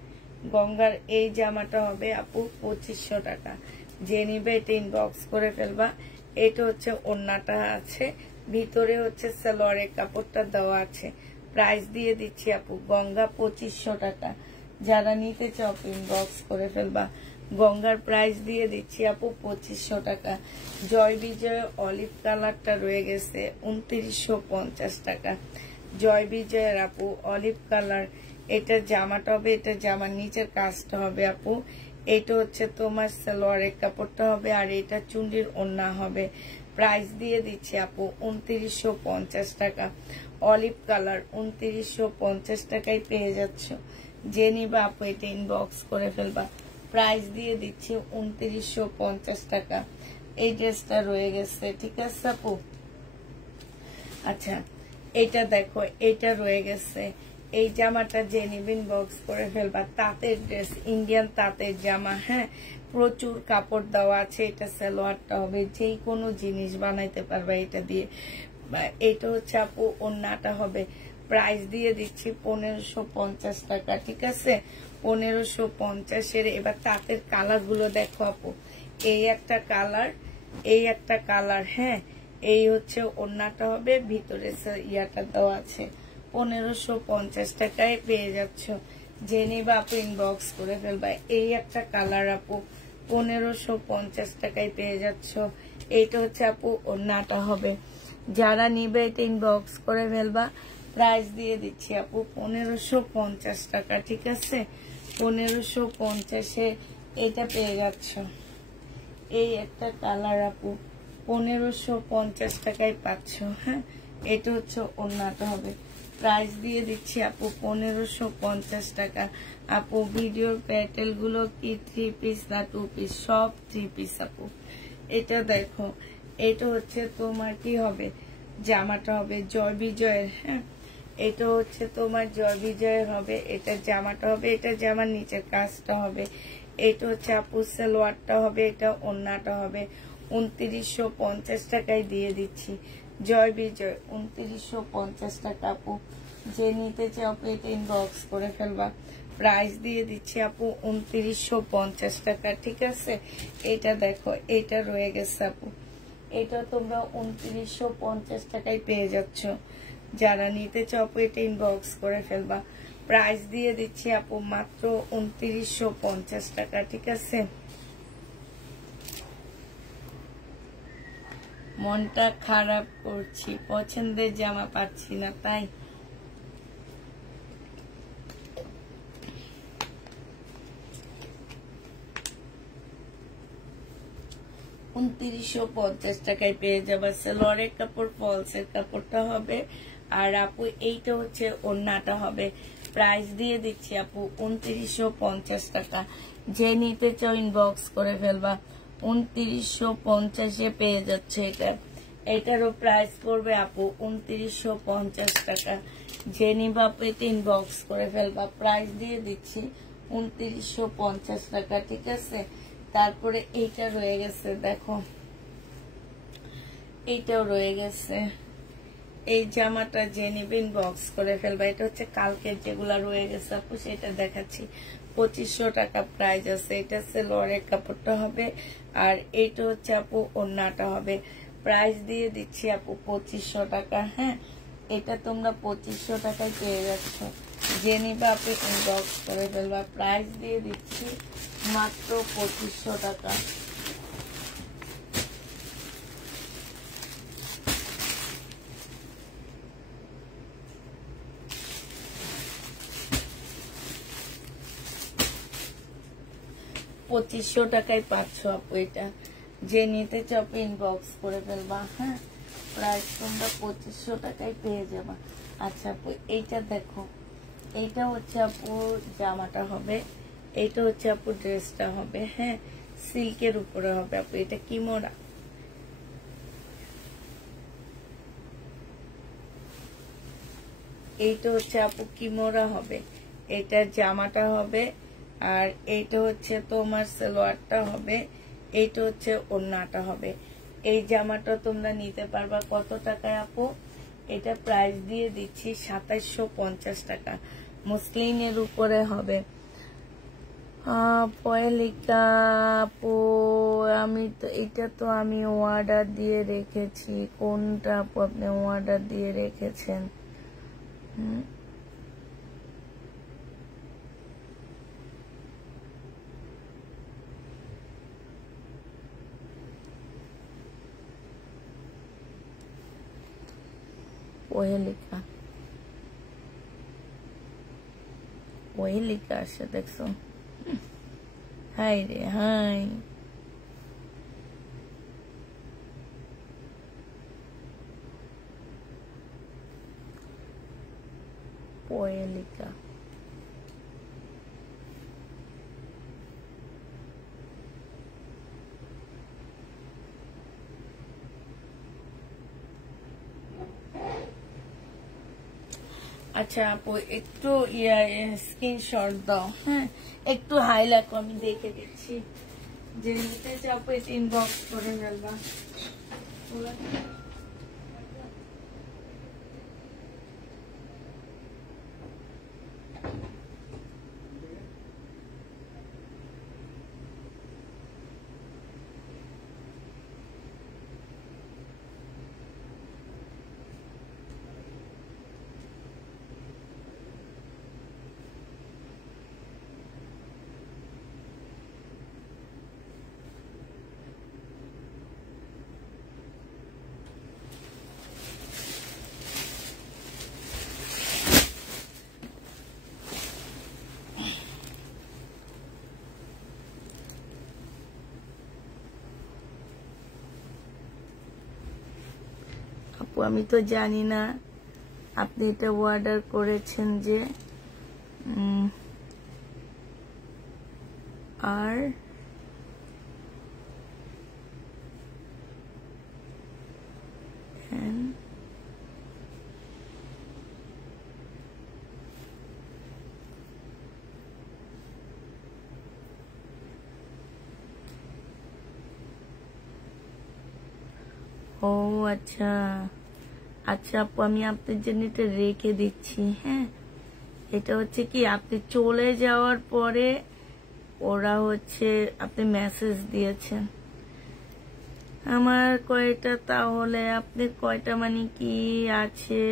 গঙ্গার এই জামাটা হবে আপু 2500 টাকা। যে নিবে এটা ইনবক্স করে ফেলবা। এটা হচ্ছে ওড়নাটা আছে, ভিতরে হচ্ছে সালোয়ারের কাপড়টা দেওয়া আছে। প্রাইস দিয়ে দিচ্ছি আপু গঙ্গা 2500 টাকা। যারা নিতে চাও ইনবক্স করে ফেলবা। গঙ্গার প্রাইস দিয়ে দিচ্ছি আপু 2500 টাকা। জয় বিজয় অলিভ কালারটা রয়ে গেছে 2950 টাকা। জয় বিজয়ের আপু অলিভ কালার, এটা জামাটা হবে, এটা জামার নিচের কাজটা হবে আপু। এটা হচ্ছে তোমার সালোয়ারের কাপড়টা হবে, আর এটা চুন্ডির ওড়না হবে। প্রাইস দিয়ে দিচ্ছি আপু 2950 টাকা। অলিভ কালার 2950 টাকায় পেয়ে যাচ্ছ। যে নিবা আপু এটা ইনবক্স করে ফেলবা। প্রাইস দিয়ে দিচ্ছি 2950 টাকা। এই ড্রেসটা রয়ে গেছে। ঠিক আছে আপু, আচ্ছা এটা দেখো, এটা রয়ে গেছে। এই জামাটা যে নিবেন বক্স করে ফেলবা। তাঁতের ড্রেস, ইন্ডিয়ান তাঁতের জামা। হ্যাঁ, প্রচুর কাপড় দেওয়া আছে। এটা সালোয়ারটা হবে, যেই কোনো জিনিস বানাইতে পারবা এটা দিয়ে। এটা হচ্ছে আপু ওড়নাটা হবে। প্রাইস দিয়ে দিচ্ছি 1550 টাকা। ঠিক আছে, 1550-এর। এবার তাঁতের কালার গুলো দেখো আপু, এই একটা কালার, এই একটা কালার। হ্যাঁ, এই হচ্ছে ওড়নাটা হবে, ভিতরে ইয়াটা দেওয়া আছে। 1550 টাকায় পেয়ে যাচ্ছ। যে নিবা আপু ইনবক্স করে ফেলবা। এই একটা কালার আপু 1550 টাকায় পেয়ে যাচ্ছ। এইটা হচ্ছে আপু ওড়নাটা হবে। যারা নিবে এটা ইনবক্স করে ফেলবা। প্রাইস দিয়ে দিচ্ছি আপু 1550 টাকা। ঠিক আছে, 1550-এ এটা পেয়ে যাচ্ছ। এই একটা কালার আপু 1550 টাকায় পাচ্ছ। হ্যাঁ, এটা হচ্ছে ওড়নাটা হবে। প্রাইস দিয়ে দিচ্ছি আপু 1550 টাকা। আপু ভিডিওর প্যাটেল গুলো কি 3 পিস না 2 পিস? সব 3 পিস আপু। এটা দেখো, এটা হচ্ছে তোমার কি হবে, জামাটা হবে জয় বিজয়ের। হ্যাঁ, এটা হচ্ছে তোমার জয় বিজয়ের হবে, এটা জামাটা হবে, এটা জামার নিচের কাজটা হবে। এটা হচ্ছে আপু সালোয়ারটা হবে, এটা ওড়নাটা হবে। 2950 টাকায় দিয়ে দিচ্ছি। জয় বিজয় 2950 টাকা আপু। যে নিতে চাও আপু এটা ইনবক্স করে ফেলবা। প্রাইস দিয়ে দিচ্ছি আপু 2950 টাকা। ঠিক আছে, এটা দেখো, এটা রয়ে গেছে আপু। এটা তোমরা 2950 টাকায় পেয়ে যাচ্ছ। যারা নিতে চাও আপু এটা ইনবক্স করে ফেলবা। প্রাইস দিয়ে দিচ্ছি আপু মাত্র 2950 টাকা। ঠিক আছে, মনটা খারাপ করছি, পছন্দের জামা পাচ্ছি না তাই। $2950 টাকায় পেয়ে যাবে। সালোয়ারের কাপড় ফলসের কাপড়টা হবে, আর আপু এইটা হচ্ছে ওড়নাটা হবে। প্রাইস দিয়ে দিচ্ছি আপু 2950 টাকা। যে নিতে চাও ইনবক্স করে ফেলবা। 2950 পেয়ে যাচ্ছে এটা। এটারও প্রাইস পড়বে আপু 2950 টাকা। যে নিবা আপু এটা ইনবক্স করে ফেলবা। প্রাইস দিয়ে দিচ্ছি 2950 টাকা। ঠিক আছে, তারপরে এইটা রয়ে গেছে, দেখো এইটাও রয়ে গেছে। এই জামাটা যে নিবে ইনবক্স করে ফেলবা। এটা হচ্ছে কালকে যেগুলা রয়ে গেছে আপু সেটা দেখাচ্ছি। 2500 টাকা প্রাইস আছে। এটা সালোয়ারের কাপড়টা হবে, আর এইটা হচ্ছে আপু ওড়নাটা হবে। প্রাইস দিয়ে দিচ্ছি আপু 2500 টাকা। হ্যাঁ, এটা তোমরা 2500 টাকায় পেয়ে যাচ্ছ। যে নিবে আপনি ইনবক্স করে ফেলবা। প্রাইস দিয়ে দিচ্ছি মাত্র 2500 টাকা। পঁচিশশো টাকায় পাচ্ছ আপু এটা। যে নিতে চাও ইনবক্স করে ফেলবা। হ্যাঁ, প্রাইস তোমরা 2500 টাকায় পেয়ে যাবা। আচ্ছা আপু, এইটা দেখো, এইটা হচ্ছে আপু জামাটা হবে, এইটা হচ্ছে আপু ড্রেসটা হবে। হ্যাঁ, সিল্কের উপরে হবে আপু। এটা কি মোড়া, এইটা হচ্ছে আপু কি মোড়া হবে। এটা জামাটা হবে, আর এইটা হচ্ছে তোমার সালোয়ারটা হবে, এইটা হচ্ছে ওড়নাটা হবে। এই জামাটা তোমরা নিতে পারবা কত টাকায় আপু? এটা প্রাইস দিয়ে দিচ্ছি 2750 টাকা। মুসলিনের উপরে হবে। পয়লিকা আপু, আমি তো এটা তো আমি অর্ডার দিয়ে রেখেছি। কোনটা আপু আপনি অর্ডার দিয়ে রেখেছেন? ওহেলিকা, ওহেলিকা আসে দেখছো? হাই রে হাই। ওহেলিকা, আচ্ছা আপু একটু স্ক্রিনশট দাও। হ্যাঁ, একটু হাইলাইট আমি দেখে দিচ্ছি। যে নিতে চাও আপু এটা ইনবক্স করে ফেলবা। আমি তো জানি না আপনি এটা অর্ডার করেছেন যে আর ও আচ্ছা আচ্ছা আপু, আমি আপনার জন্য এটা রেখে দিচ্ছি। হ্যাঁ, এটা হচ্ছে কি আপনি চলে যাওয়ার পরে ওরা হচ্ছে আপনি মেসেজ দিয়েছেন আমার কয়টা, তাহলে আপনি কয়টা মানে কি আছে?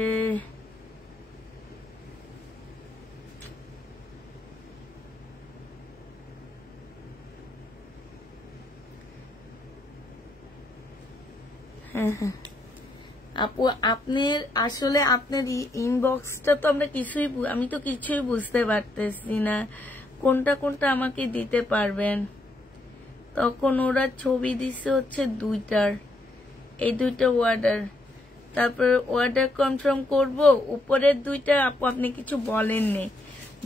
হ্যাঁ হ্যাঁ আপু, আপনার আসলে আপনার ইনবক্সটা তো আমি তো কিছুই বুঝতে পারতেছি না কোনটা কোনটা আমাকে দিতে পারবেন। তখন ওরা ছবি দিছে হচ্ছে দুইটার, এই দুইটা অর্ডার, তারপর অর্ডার কনফার্ম করব। উপরের দুইটা আপু আপনি কিছু বলেননি,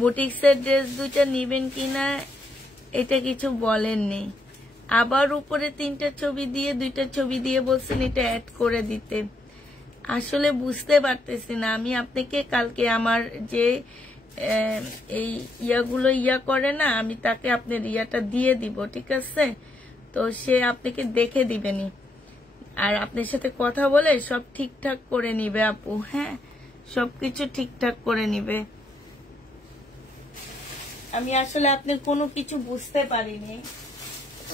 বুটিক্সের ড্রেস দুইটা নিবেন কিনা এটা কিছু বলেননি। আবার উপরে তিনটা ছবি দিয়ে দুইটা ছবি দিয়ে বলছেন এটা অ্যাড করে দিতে। আসলে বুঝতে পারতেছি না। আমি আপনাকে কালকে আমার যে এই ইয়াগুলো করে না, আমি তাকে আপনার ইয়াটা দিয়ে দিব, ঠিক আছে? তো সে আপনাকে দেখে দিবেনি আর আপনার সাথে কথা বলে সব ঠিকঠাক করে নিবে আপু। হ্যাঁ, সবকিছু ঠিকঠাক করে নিবে। আমি আসলে আপনি কোনো কিছু বুঝতে পারিনি,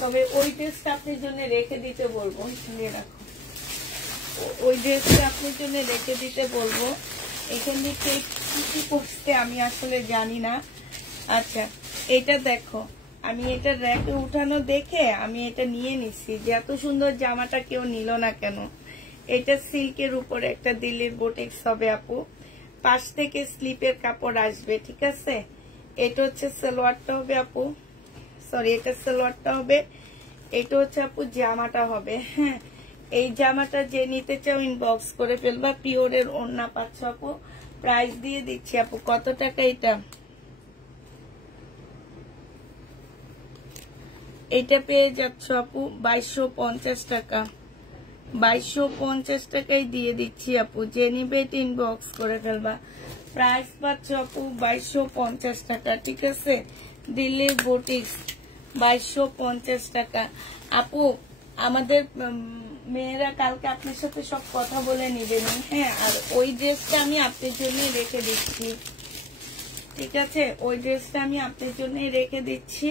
তবে ওই ড্রেসটা আপনার জন্য রেখে দিতে বলবো। নিয়ে রাখো, ওই ড্রেসটা আপনার জন্য রেখে দিতে বলবো। এখানে কি করতে আমি আসলে জানি না। আচ্ছা, এটা দেখো, আমি এটা র্যাকে উঠানো দেখে আমি এটা নিয়ে নিছি যে এত সুন্দর জামাটা কেউ নিল না কেন। এটা সিল্কের উপরে একটা দিল্লির বুটিক্স হবে আপু, পাশ থেকে স্লিপের কাপড় আসবে, ঠিক আছে? এটা হচ্ছে সালোয়ারটা হবে আপু, সরি এটা সালোয়ারটা হবে, এটা হচ্ছে আপু জামাটা হবে। হ্যাঁ, এই জামাটা যে নিতে চাও ইনবক্স করে ফেলবা। পিওরের ওড়না পাচ্ছ আপু, প্রাইস দিয়ে দিচ্ছি আপু। কত টাকা এটা? এটা পেয়ে যাচ্ছ আপু 2250 টাকা। 2250 টাকায় দিয়ে দিচ্ছি আপু, যে নিবে ইনবক্স করে ফেলবা। প্রাইস পাচ্ছ আপু 2250 টাকা, ঠিক আছে? দিল্লির বুটিক্স 2250 টাকা। আপু আমাদের মেয়েরা কালকে আপনার সাথে সব কথা বলে নিবেন। হ্যাঁ, আর ওই ড্রেসটা আমি আপনার জন্য রেখে দিচ্ছি, ঠিক আছে? ওই ড্রেসটা আমি আপনার জন্য রেখে দিচ্ছি।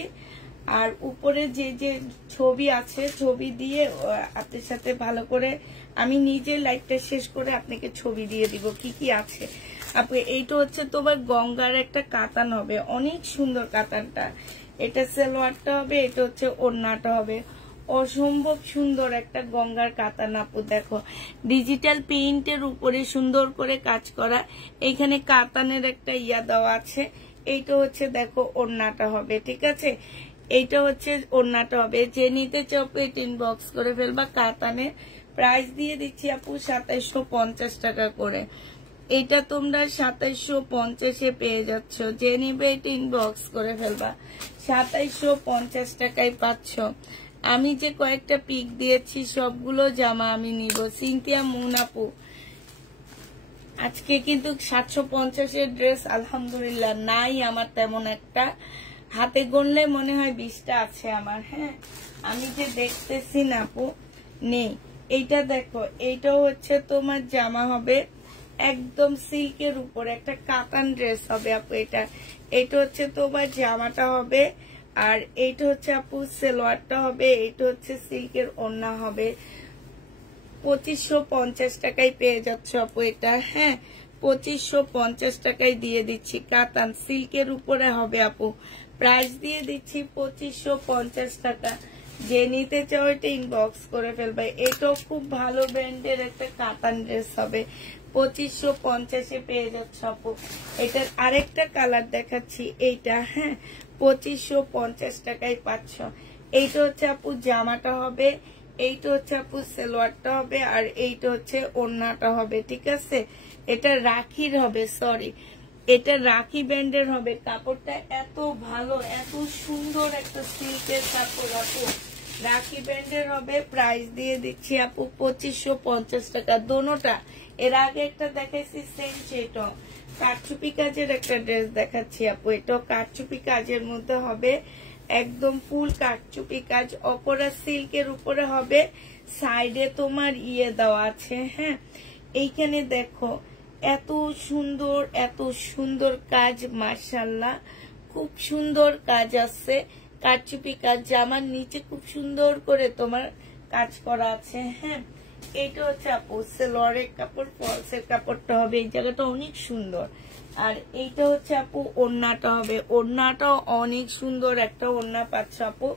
আর উপরে যে যে ছবি আছে ছবি দিয়ে আপনার সাথে ভালো করে আমি নিজে লাইভটা শেষ করে আপনাকে ছবি দিয়ে দিব কি কি আছে। আপু এইটা হচ্ছে তোমার গঙ্গার একটা কাতান হবে, অনেক সুন্দর কাতানটা। এটা সালোয়ারটা হবে, এটা হচ্ছে ওড়নাটা হবে, অসম্ভব সুন্দর একটা গঙ্গার কাতান আপু। দেখো ডিজিটাল প্রিন্টের উপরে সুন্দর করে কাজ করা, এইখানে কাতানের একটা ইয়া দেওয়া আছে। এইটা হচ্ছে দেখো ওড়নাটা হবে, ঠিক আছে? এইটা হচ্ছে ওড়নাটা হবে। যে নিতে চাও পেট ইনবক্স করে ফেলবা। কাতানের প্রাইস দিয়ে দিচ্ছি আপু 2750 টাকা করে। এটা তোমরা 2750-এ পেয়ে যাচ্ছ, যে নিবে এটা ইনবক্স করে ফেলবা। 2750 টাকায় পাচ্ছ। আমি যে কয়েকটা পিক দিয়েছি সবগুলো জামা আমি নিব। সিনথিয়া মুন আপু, আজকে কিন্তু 750-এর ড্রেস আলহামদুলিল্লাহ নাই আমার তেমন একটা, হাতে গণলে মনে হয় 20টা আছে আমার। হ্যাঁ, আমি যে দেখতেছি না আপু, নেই। এইটা দেখো, এইটাও হচ্ছে তোমার জামা হবে একদম সিল্কের উপরে, একটা কাতান ড্রেস হবে আপু। এটা হচ্ছে তোমার জামাটা হবে, আর এইটা হচ্ছে আপু সালোয়ারটা হবে, এইটা হচ্ছে সিল্কের ওড়না হবে। 2550 টাকায় পেয়ে যাচ্ছ আপু এটা। হ্যাঁ, 2550 টাকায় দিয়ে দিচ্ছি। কাতান সিল্কের উপরে হবে আপু, প্রাইস দিয়ে দিচ্ছি 2550 টাকা। যে নিতে চাও এটা ইনবক্স করে ফেলবে। এটাও খুব ভালো ব্র্যান্ডের একটা কাতান ড্রেস হবে, 2550-এ পেয়ে যাচ্ছ আপু। এটার আরেকটা কালার দেখাচ্ছি, এইটা। হ্যাঁ, 2550 টাকায় পাচ্ছ। এইটা হচ্ছে আপু জামাটা হবে, এইটা হচ্ছে আপু সালোয়ারটা হবে, আর এইটা হচ্ছে ওড়নাটা হবে, ঠিক আছে। এটা রাখির হবে, সরি এটা রাখি ব্যান্ডের হবে। কাপড়টা এত ভালো, এত সুন্দর একটা সিল্কের কাপড় আপু, রাখি ব্যান্ডের হবে। প্রাইস দিয়ে দিচ্ছি আপু 2550 টাকা দোনোটা। এর আগে একটা দেখাইছি সেম সেটা কারচুপি কাজের একটা ড্রেস দেখাচ্ছি আপু, এটাও কারচুপি কাজের মধ্যে হবে, একদম ফুল কারচুপি কাজ, অপরা সিল্কের উপরে হবে, সাইডে তোমার দেওয়া আছে। হ্যাঁ, এইখানে দেখো এত সুন্দর কাজ, মাশাআল্লাহ খুব সুন্দর কাজ আছে, কারচুপি কাজ। জামার নিচে খুব সুন্দর করে তোমার কাজ করা আছে। হ্যাঁ, এইটা হচ্ছে আপু সালোয়ারের কাপড়, ফলসের কাপড়টা হবে, এই জায়গাটা অনেক সুন্দর। আর এইটা হচ্ছে আপু ওড়নাটা হবে, ওড়নাটাও অনেক সুন্দর একটা ওড়না পাচ্ছ আপু,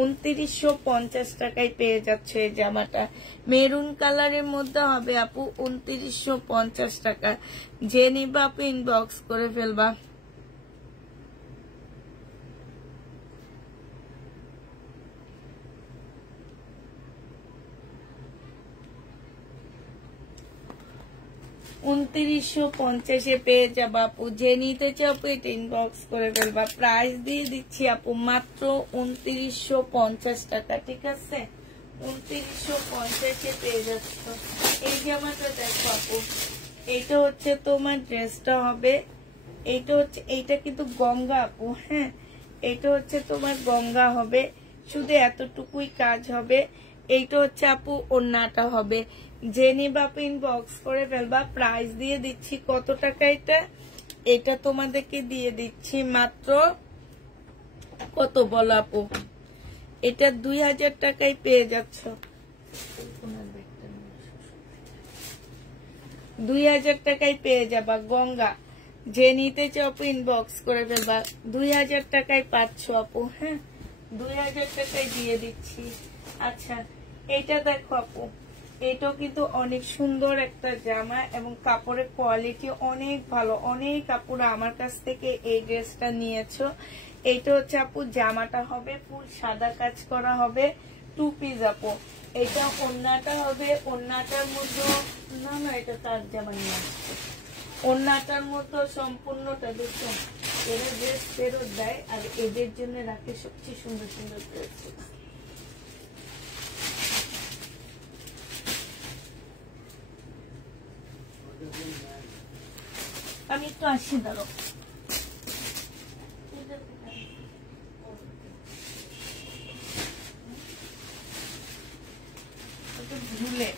2950 টাকায় পেয়ে যাচ্ছে এই জামাটা। মেরুন কালারের মধ্যে হবে আপু 2950 টাকা। যে নিবা আপু ইনবক্স করে ফেলবা। $2950 পেয়ে যাবা আপু, যে নিতে চাও আপু এটা ইনবক্স করে ফেলবা। প্রাইস দিয়ে দিচ্ছি আপু মাত্র 2950 টাকা, ঠিক আছে। 2950 পেয়ে যাচ্ছ। এই জামাটা দেখো আপু, এইটা হচ্ছে তোমার ড্রেসটা হবে, এইটা কিন্তু গঙ্গা আপু। হ্যাঁ, এইটা হচ্ছে তোমার গঙ্গা হবে, শুধু এতটুকুই কাজ হবে। এইটা হচ্ছে আপু ওড়নাটা হবে, যে নিবা আপু ইনবক্স করে ফেলবা। প্রাইস দিয়ে দিচ্ছি কত টাকা এটা তোমাদেরকে দিয়ে দিচ্ছি মাত্র কত বলো আপু, এটা 2000 টাকায় পেয়ে যাচ্ছ। 2000 টাকায় পেয়ে যাবা গঙ্গা, যে নিতে চাও আপু ইনবক্স করে ফেলবা। 2000 টাকায় পাচ্ছ আপু। হ্যাঁ, 2000 টাকায় দিয়ে দিচ্ছি। আচ্ছা, এইটা দেখো আপু, এটাও কিন্তু অনেক সুন্দর একটা জামা এবং কাপড়ের কোয়ালিটি অনেক ভালো, অনেক কাপড় আমার কাছ থেকে এই ড্রেসটা নিয়েছো। এইটা হচ্ছে আপু জামাটা হবে ফুল সাদা কাজ করা হবে, 2 পিস আপু। এটা ওড়নাটা হবে, ওড়নাটার মধ্যে না এটা তার জামা নিয়ে আসছে, ওড়নাটার মতো সম্পূর্ণটা দেখো, এরা ড্রেস ফেরত দেয় আর এদের জন্য রাখে সবচেয়ে সুন্দর সুন্দর ড্রেস। আমি একটু আসি, দাঁড়ো। ভুলে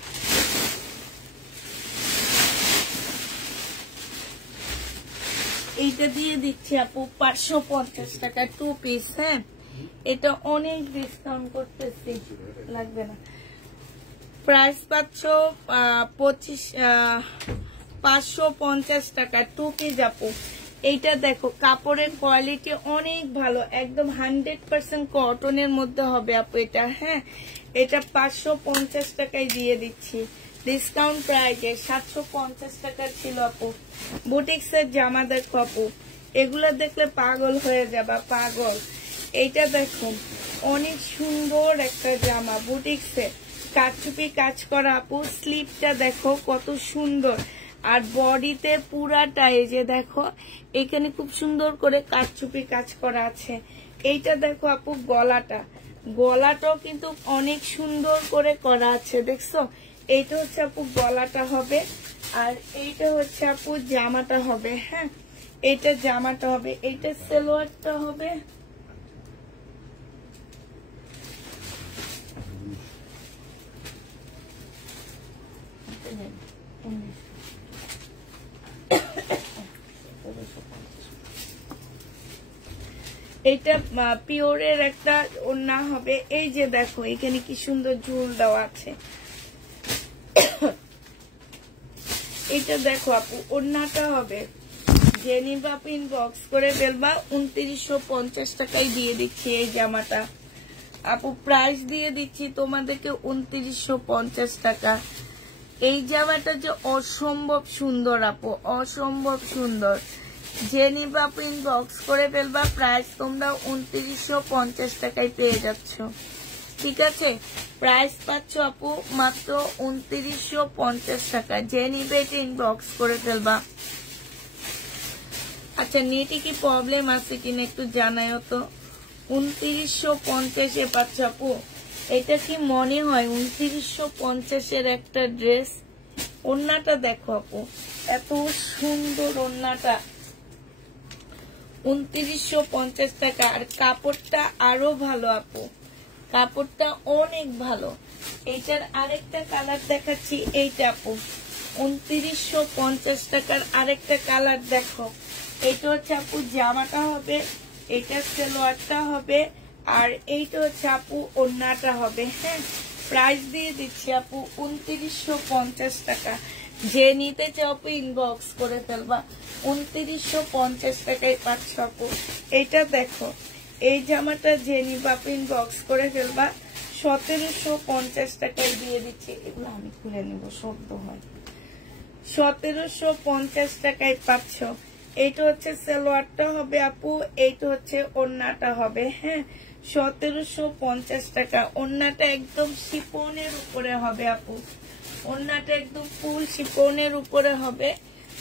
এইটা দিয়ে দিচ্ছি আপু 550 টাকা 2 পিস। হ্যাঁ, এটা অনেক ডিসকাউন্ট করতেছি, লাগবে না। প্রাইস পাচ্ছ 550 টাকা 2 পিস আপু। এইটা দেখো কাপড়ের কোয়ালিটি অনেক ভালো, একদম 100% কটনের মধ্যে হবে আপু এটা। হ্যাঁ, এটা 550 টাকায় দিয়ে দিচ্ছি ডিসকাউন্ট প্রাইসে। 750 টাকা ছিল আপু। বুটিক্সের জামা দেখো আপু, এগুলা দেখলে পাগল হয়ে যাবা, পাগল। এইটা দেখো অনেক সুন্দর একটা জামা, বুটিক্সের কারচুপি কাজ করা আপু। স্লিপটা দেখো কত সুন্দর, আর বডিতে পুরাটা এই যে দেখো এখানে খুব সুন্দর করে কারচুপি কাজ করা আছে। এইটা দেখো আপু গলাটাও কিন্তু অনেক সুন্দর করে করা আছে, দেখছো। এইটা হচ্ছে আপু গলাটা হবে, আর এইটা হচ্ছে আপু জামাটা হবে। হ্যাঁ, এইটা জামাটা হবে, এইটা সালোয়ারটা হবে। এইটা পিওরের একটা ওড়না হবে। এই যে দেখো এখানে কি সুন্দর ঝুল দেওয়া আছে। এটা দেখো আপু ওড়নাটা হবে, যে নিবা আপু ইনবক্স করে ফেলবা। 2950 টাকায় দিয়ে দিচ্ছি এই জামাটা আপু। প্রাইস দিয়ে দিচ্ছি তোমাদেরকে 2950 টাকা। এই জামাটা যে অসম্ভব সুন্দর আপু, অসম্ভব সুন্দর। যে নিবা আপু ইনবক্স করে ফেলবা। প্রাইস তোমরা 2950 টাকায় পেয়ে যাচ্ছ। ঠিক আছে, প্রাইস পাচ্ছ আপু মাত্র 2950 টাকা। যে নিবে এটা ইনবক্স করে ফেলবা। আচ্ছা, নেটে কি প্রবলেম আছে কিনা একটু জানাও তো। 2950 পাচ্ছ আপু। এটা কি মনে হয় 2950 একটা ড্রেস? ওড়নাটা দেখো আপু, এত সুন্দর ওড়নাটা, 2950 টাকা। আর কাপড়টা আরো ভালো আপু, কাপড়টা অনেক ভালো। এইটার আরেকটা কালার দেখাচ্ছি, এইটা আপু 2950 টাকার আরেকটা কালার দেখো। এটা হচ্ছে আপু জামাটা হবে, এটা সালোয়ারটা হবে, আর এইটা হচ্ছে আপু ওড়নাটা হবে। হ্যাঁ, প্রাইস দিয়ে দিচ্ছি আপু 2950 টাকা। যে নিতে চাও আপু ইনবক্স করে ফেলবা। 2950 টাকায় পাচ্ছ আপু। এইটা দেখো, এই জামাটা যে নিবা আপু ইনবক্স করে ফেলবা। 1750 টাকায় দিয়ে দিচ্ছি। এগুলো আমি খুলে নিব, শব্দ হয়। 1750 টাকায় পাচ্ছ। এইটা হচ্ছে সালোয়ারটা হবে আপু, এইটা হচ্ছে ওড়নাটা হবে। হ্যাঁ, 1750 টাকা। ওড়নাটা একদম শিফনের উপরে হবে আপু, ওড়নাটা একদম ফুল শিফনের উপরে হবে।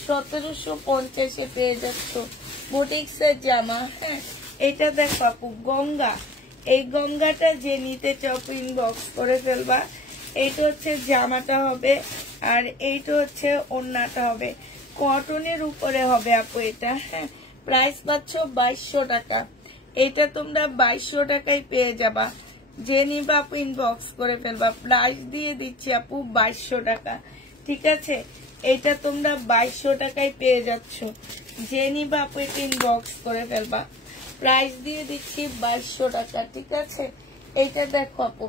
1750 পেয়ে যাচ্ছ বুটিক্সের জামা। হ্যাঁ, এটা দেখো আপু গঙ্গা, এই গঙ্গাটা যে নিতে চাও ইনবক্স করে ফেলবা। এইটা হচ্ছে জামাটা হবে, আর এইটা হচ্ছে ওড়নাটা হবে, কটনের উপরে হবে আপু এটা। হ্যাঁ, প্রাইস পাচ্ছ 2200 টাকা। এটা তোমরা 2200 টাকায় পেয়ে যাবা। যে নিবা আপু ইনবক্স করে ফেলবা। প্রাইস দিয়ে দিচ্ছি আপু 2200 টাকা। ঠিক আছে, এটা তোমরা 2200 টাকায় পেয়ে যাচ্ছ। যে নিবা আপু এটা ইনবক্স করে ফেলবা। প্রাইস দিয়ে দিচ্ছি 2200 টাকা। ঠিক আছে, এইটা দেখো আপু,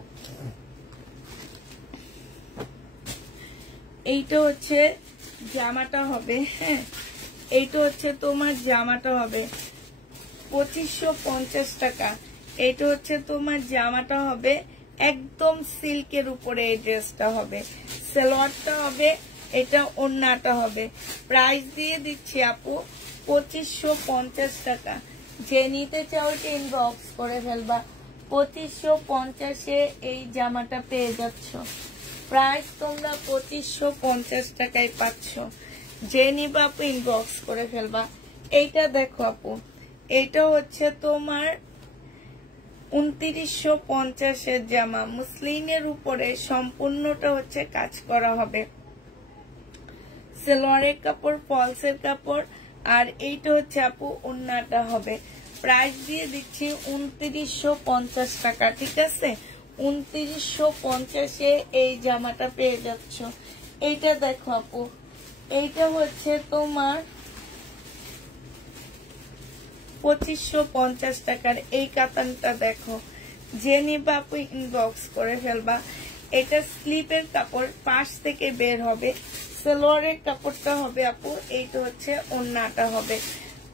এইটা হচ্ছে জামাটা হবে। হ্যাঁ, এইটা হচ্ছে তোমার জামাটা হবে 2550 টাকা। এটা হচ্ছে তোমার জামাটা হবে একদম সিল্কের উপরে, এই ড্রেসটা হবে, সালোয়ারটা হবে, এটা ওড়নাটা হবে। প্রাইস দিয়ে দিচ্ছি আপু 2550 টাকা। যে নিতে চাও এটা ইনবক্স করে ফেলবা। 2550 এই জামাটা পেয়ে যাচ্ছ। প্রাইস তোমরা 2550 টাকায় পাচ্ছ। যে নিবা আপু ইনবক্স করে ফেলবা। এইটা দেখো আপু, এইটা হচ্ছে তোমার 2950 জামা, মুসলিনের উপরে সম্পূর্ণটা হচ্ছে কাজ করা হবে, সালোয়ারের কাপড়, ফলসের কাপড়, আর এইটা হচ্ছে আপু ওড়নাটা হবে। প্রাইস দিয়ে দিচ্ছি 2950 টাকা। ঠিক আছে, 2950 এই জামাটা পেয়ে যাচ্ছ। এইটা দেখো আপু, এইটা হচ্ছে তোমার 2550 টাকার। এই কাতানটা দেখো, যে নিবা আপু ইনবক্স করে ফেলবা। এটা স্লিপের কাপড়, পাশ থেকে বের হবে, সালোয়ারের কাপড়টা হবে আপু, এইটা হচ্ছে ওড়নাটা হবে।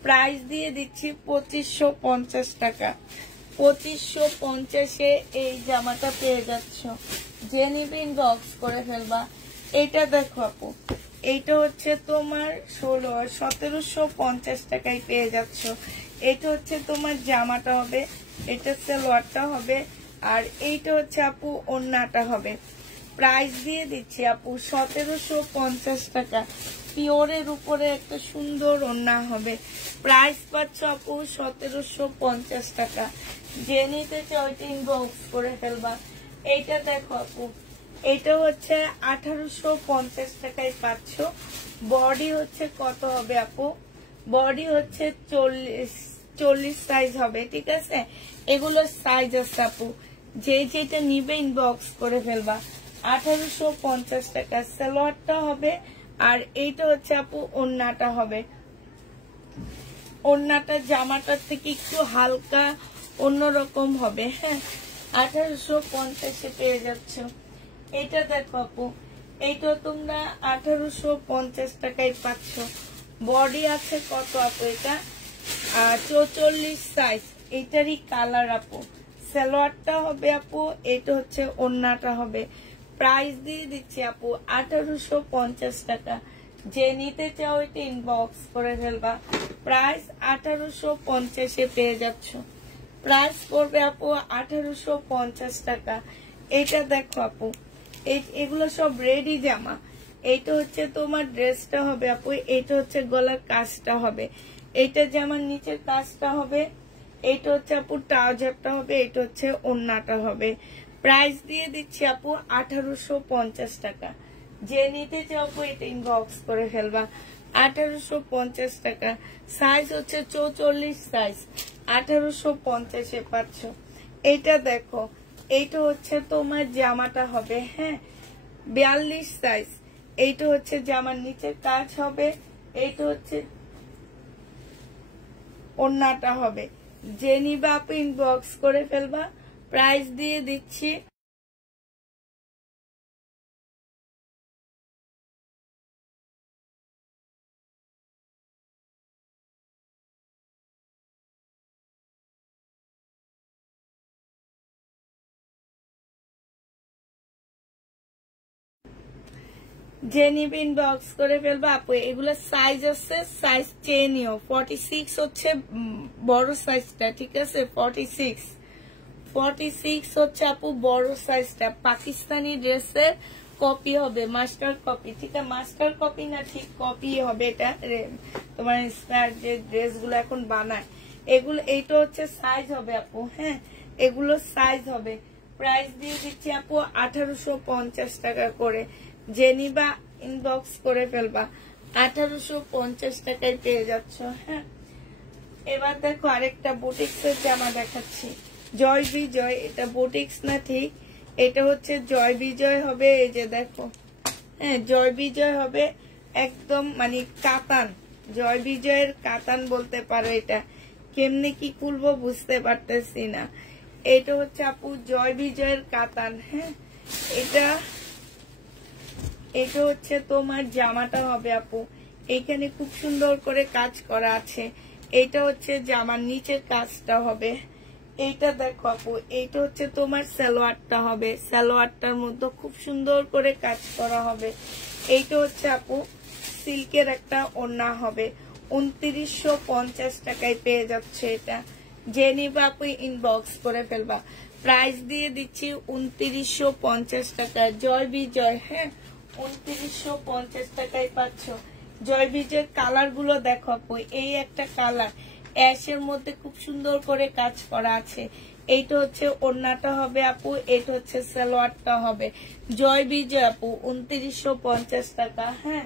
প্রাইস দিয়ে দিচ্ছি 2550 টাকা। 2550 এই জামাটা পেয়ে যাচ্ছ। যে নিবে ইনবক্স করে ফেলবা। এইটা দেখো আপু, এইটা হচ্ছে তোমার 1750 টাকায় পেয়ে যাচ্ছ। এটা হচ্ছে তোমার জামাটা হবে, এটা সালোয়ারটা হবে, আর এইটা হচ্ছে আপু ওড়নাটা হবে। প্রাইস দিয়ে দিচ্ছি আপু 1750 টাকা। পিওরের উপরে একটা সুন্দর ওড়না হবে। প্রাইস পাচ্ছ আপু 1750 টাকা। যে নিতে চাও এটা ইনবক্স করে ফেলবা। এইটা দেখো আপু, এটা হচ্ছে 1850 টাকায় পাচ্ছ। বডি হচ্ছে কত হবে আপু? বডি হচ্ছে 40 সাইজ হবে। ঠিক আছে, এগুলো সাইজ আছে আপু, যে যেটা নিবে ইনবক্স করে ফেলবা। 1850 টাকা সালোয়ারটা হবে, আর এইটা হচ্ছে আপু ওড়নাটা হবে। ওড়নাটা জামাটার থেকে একটু হালকা অন্যরকম হবে। হ্যাঁ, 1850 পেয়ে যাচ্ছ। এটা দেখো আপু, এইটা তোমরা 1850 টাকায় পাচ্ছ। বডি আছে কত আপু? এটা 44 সাইজ। এইটারই কালার আপু। সালোয়ারটা হবে আপু, এটা হচ্ছে ওড়নাটা হবে। প্রাইস দিয়ে দিচ্ছি আপু 1850 টাকা। যে নিতে চাও এটা ইনবক্স করে ফেলবা। প্রাইস 1850 পেয়ে যাচ্ছ। প্রাইস পড়বে আপু 1850 টাকা। এটা দেখো আপু, এগুলো সব রেডি জামা। এইটা হচ্ছে তোমার ড্রেসটা হবে আপু, এইটা হচ্ছে গলার কাজটা হবে, এইটা জামার নিচের কাজটা হবে, এইটা হচ্ছে আপু ট্রাউজারটা হবে, এইটা হচ্ছে ওড়নাটা হবে। প্রাইস দিয়ে দিচ্ছি আপু 1850 টাকা। যে নিতে চাও আপু এটা ইনবক্স করে ফেলবা। 1850 টাকা। সাইজ হচ্ছে 44 সাইজ, 1850-এ পাচ্ছ। এইটা দেখো, এইটা হচ্ছে তোমার জামাটা হবে, হ্যাঁ 42 সাইজ। এইটা হচ্ছে জামার নিচের কাজ হবে, এইটা হচ্ছে ওড়নাটা হবে। যে নিবা আপু ইনবক্স করে ফেলবা। প্রাইস দিয়ে দিচ্ছি যে নিবে ইনবক্স করে ফেলবা আপু। এগুলো সাইজ আছে, সাইজ চেয়ে নিও। 46 হচ্ছে বড় সাইজটা, ঠিক আছে? 46 হচ্ছে আপু বড় সাইজটা। পাকিস্তানি ড্রেসের কপি হবে, মাস্টার কপি, ঠিক আছে? মাস্টার কপি না, ঠিক কপি হবে এটা। তোমার ইন্সপায়ার যে ড্রেসগুলো এখন বানায় এগুলো, এইটা হচ্ছে সাইজ হবে আপু, হ্যাঁ এগুলো সাইজ হবে। প্রাইস দিয়ে দিচ্ছি আপু 1850 টাকা করে। যে নিবা ইনবক্স করে ফেলবা। 1850 টাকায় পেয়ে যাচ্ছ, হ্যাঁ। এবার দেখো আরেকটা বুটিক্সের জামা দেখাচ্ছি, জয় বিজয়। এটা বুটিক্স না, ঠিক এটা হচ্ছে জয় বিজয় হবে। এই যে দেখো, হ্যাঁ জয় বিজয় হবে একদম, মানে কাতান, জয় বিজয়ের কাতান বলতে পারো। এটা কেমনে কি খুলবো বুঝতে পারতেছি না। এটা হচ্ছে আপু জয় বিজয়ের কাতান, হ্যাঁ। এটা হচ্ছে তোমার জামাটা হবে আপু। এইখানে খুব সুন্দর করে কাজ করা আছে। এইটা হচ্ছে জামার নিচের কাজটা হবে। এইটা দেখো আপু, এইটা হচ্ছে তোমার সালোয়ারটা হবে। সালোয়ারটার মধ্যে খুব সুন্দর করে কাজ করা হবে। এইটা হচ্ছে আপু সিল্কের একটা ওড়না হবে। 2950 টাকায় পেয়ে যাচ্ছে এটা। যে নিবা আপু ইনবক্স করে ফেলবা। প্রাইস দিয়ে দিচ্ছি 2950 টাকায়। জয় বিজয়, হ্যাঁ 2950 টাকায় পাচ্ছ। জয় বিজয় কালার গুলো দেখো আপু, এই একটা কালার অ্যাশের মধ্যে খুব সুন্দর করে কাজ করা আছে। এইটা হচ্ছে ওড়নাটা হবে আপু, এটা হচ্ছে সালোয়ারটা হবে। জয় বিজয় আপু 2950 টাকা, হ্যাঁ।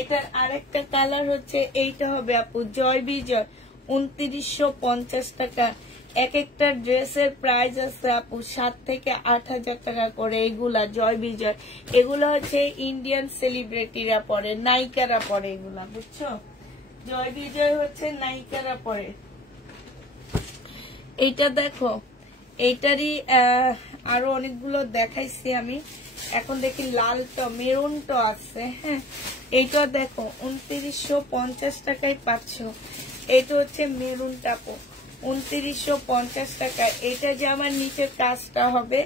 এটার আরেকটা কালার হচ্ছে এইটা হবে আপু, জয় বিজয় 2950 টাকা। এক একটা ড্রেসের প্রাইস আছে আপু 7 থেকে 8,000 টাকা করে। এগুলা জয় বিজয়, এগুলো হচ্ছে ইন্ডিয়ান সেলিব্রিটিরা পরে, নায়িকারা পরে এগুলা, বুঝছো? জয় বিজয় হচ্ছে নায়িকারা পরে। এইটা দেখো, এইটারই আরো অনেকগুলো দেখাইছি আমি। এখন দেখি লালটা, মেরুনটা আছে, হ্যাঁ। এইটা দেখো 2950 টাকায় পাচ্ছ। এটা হচ্ছে মেরুনটা আপু 2950 টাকা। এটা যে আমার নিচের কাজটা হবে,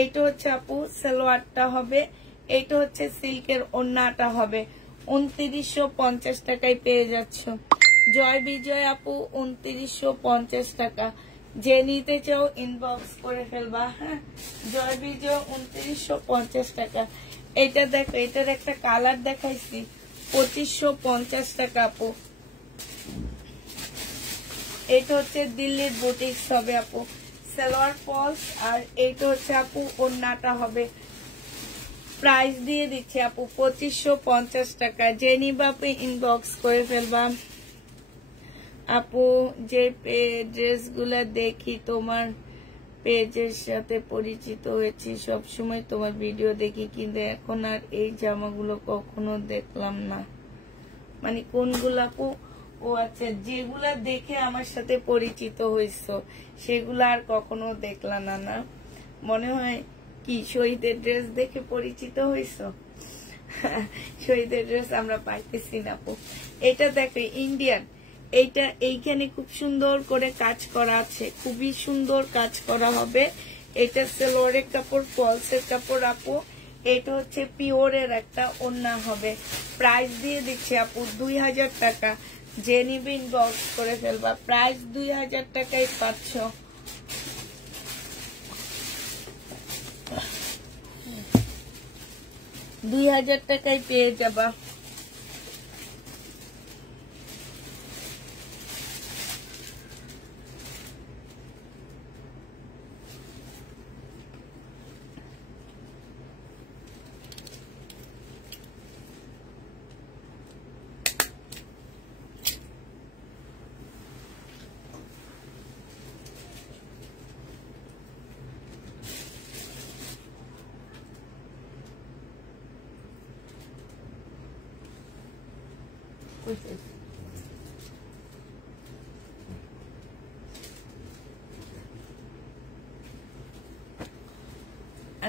এইটা হচ্ছে আপু সালোয়ারটা হবে, এইটা হচ্ছে সিল্কের ওড়নাটা হবে। 2950 টাকায় পেয়ে যাচ্ছ। জয় বিজয় আপু 2950 টাকা। যে নিতে চাও ইনবক্স করে ফেলবা, হ্যাঁ। জয় বিজয় 2950 টাকা। এটা দেখো, এটার একটা কালার দেখাইছি 2550 টাকা আপু। এটা হচ্ছে দিল্লির বুটিক্স হবে আপু, সালোয়ার ফলস। আর এইটা হচ্ছে আপু ওড়নাটা হবে। প্রাইস দিয়ে দিচ্ছি আপু 2550 টাকা। যে নিবা আপু ইনবক্স করে ফেলবা। আপু যে ড্রেসগুলা দেখি তোমার পেজের সাথে পরিচিত হয়েছি, সবসময় তোমার ভিডিও দেখি, কিন্তু এখন আর এই জামাগুলো কখনো দেখলাম না। মানে কোনগুলা আপু? ও আচ্ছা, যেগুলা দেখে আমার সাথে পরিচিত হইছ সেগুলা আর কখনো দেখলা না? না মনে হয় কি শহীদের ড্রেস দেখে পরিচিত হইছ? শহীদের ড্রেস আমরা পাইতেছি না আপু। এটা দেখো ইন্ডিয়ান, এইটা এইখানে খুব সুন্দর করে কাজ করা আছে, খুবই সুন্দর কাজ করা হবে। এটা সালোয়ারের কাপড়, ফলসের কাপড় আপু। এটা হচ্ছে পিওরের একটা ওড়না হবে। প্রাইস দিয়ে দিচ্ছি আপু 2000 টাকা। যে নিবে ইনবক্স করে ফেলবা। প্রাইস 2000 টাকায় পাচ্ছ। 2000 টাকায় পেয়ে যাবা।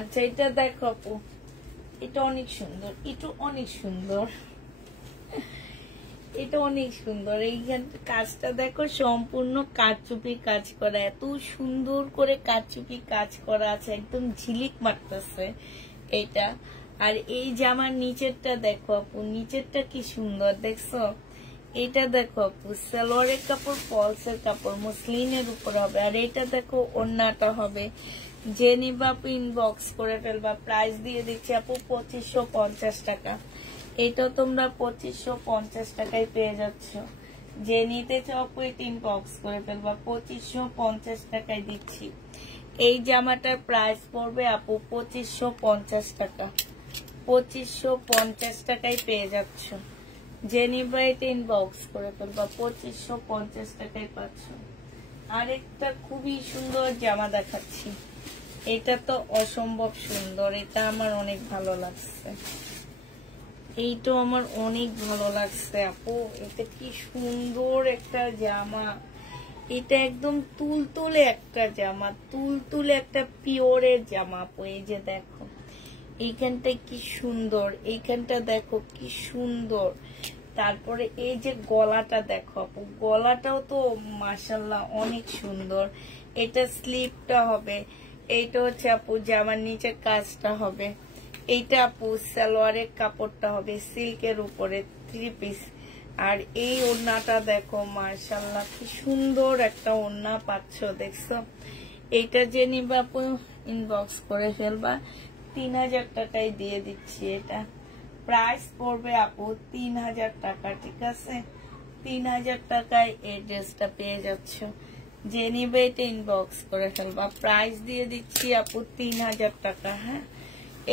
আচ্ছা এটা দেখো আপু, এটা অনেক সুন্দর, এটা অনেক সুন্দর, এটা অনেক সুন্দর। এইখান কাজটা দেখো সম্পূর্ণ কারচুপি কাজ করা, এত সুন্দর করে কারচুপি কাজ করা আছে, একদম ঝিলিক মারতেছে এইটা। আর এই জামার নিচেরটা দেখো আপু, নিচেরটা কি সুন্দর দেখছো। এটা দেখো আপু সালোয়ারের কাপড়, ফলসের কাপড়, মসলিনের উপর হবে। আর এটা দেখো ওড়নাটা হবে। যে নিবা আপু ইনবক্স করে ফেলবা। প্রাইস দিয়ে দিচ্ছি আপু 2550 টাকা। এটা তোমরা 2550 টাকায় পেয়ে যাচ্ছ। যে নিতে চাও আপু এটা ইনবক্স করে ফেলবা। 2550 টাকায় দিচ্ছি। এই জামাটার প্রাইস পড়বে আপু 2550 টাকা। 2550 টাকায় পেয়ে যাচ্ছ। যে নিবা এটা ইনবক্স করে ফেলবা। 2550 টাকায় পাচ্ছ। আরেকটা খুবই সুন্দর জামা দেখাচ্ছি। এটা তো অসম্ভব সুন্দর, এটা আমার অনেক ভালো লাগছে। এইটা আমার অনেক ভালো লাগছে আপু। এটা কি সুন্দর একটা জামা। এটা একদম তুলতুলে একটা জামা, তুলতুলে একটা পিওরের জামা আপু। এই যে দেখো এইখানটা কি সুন্দর, এইখানটা দেখো কি সুন্দর। তারপরে এই যে গলাটা দেখো আপু, গলাটাও তো মাশাআল্লাহ অনেক সুন্দর। এটা স্লিপটা হবে। এইটা হচ্ছে আপু জামার নিচে কাজটা হবে। এইটা আপু সালোয়ারের কাপড়টা হবে সিল্কের উপরে 3 পিস। আর এই ওড়নাটা দেখো মাশাআল্লাহ কি সুন্দর একটা ওড়না পাচ্ছ দেখছো। এইটা যে নিবা আপু ইনবক্স করে ফেলবা। 3000 টাকায় দিয়ে দিচ্ছি। এটা প্রাইস পড়বে আপু 3000 টাকা, ঠিক আছে। 3000 টাকায় এই ড্রেসটা পেয়ে যাচ্ছ। যে নিবে এটা ইনবক্স করে ফেলবা। প্রাইস দিয়ে দিচ্ছি আপু 3000 টাকা। হ্যাঁ,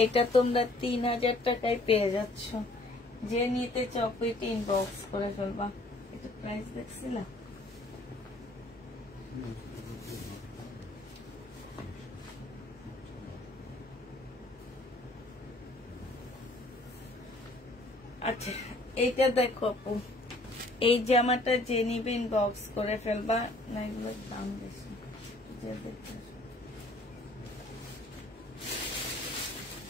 এটা তোমরা 3000 টাকায় পেয়ে যাচ্ছ। যে নিতে চাও এটা ইনবক্স করে ফেলবা। এটা প্রাইস দেখছিলা। আচ্ছা এইটা দেখো আপু, এই জামাটা যে নিবে ইনবক্স করে ফেলবা। না এগুলোর দাম বেশি।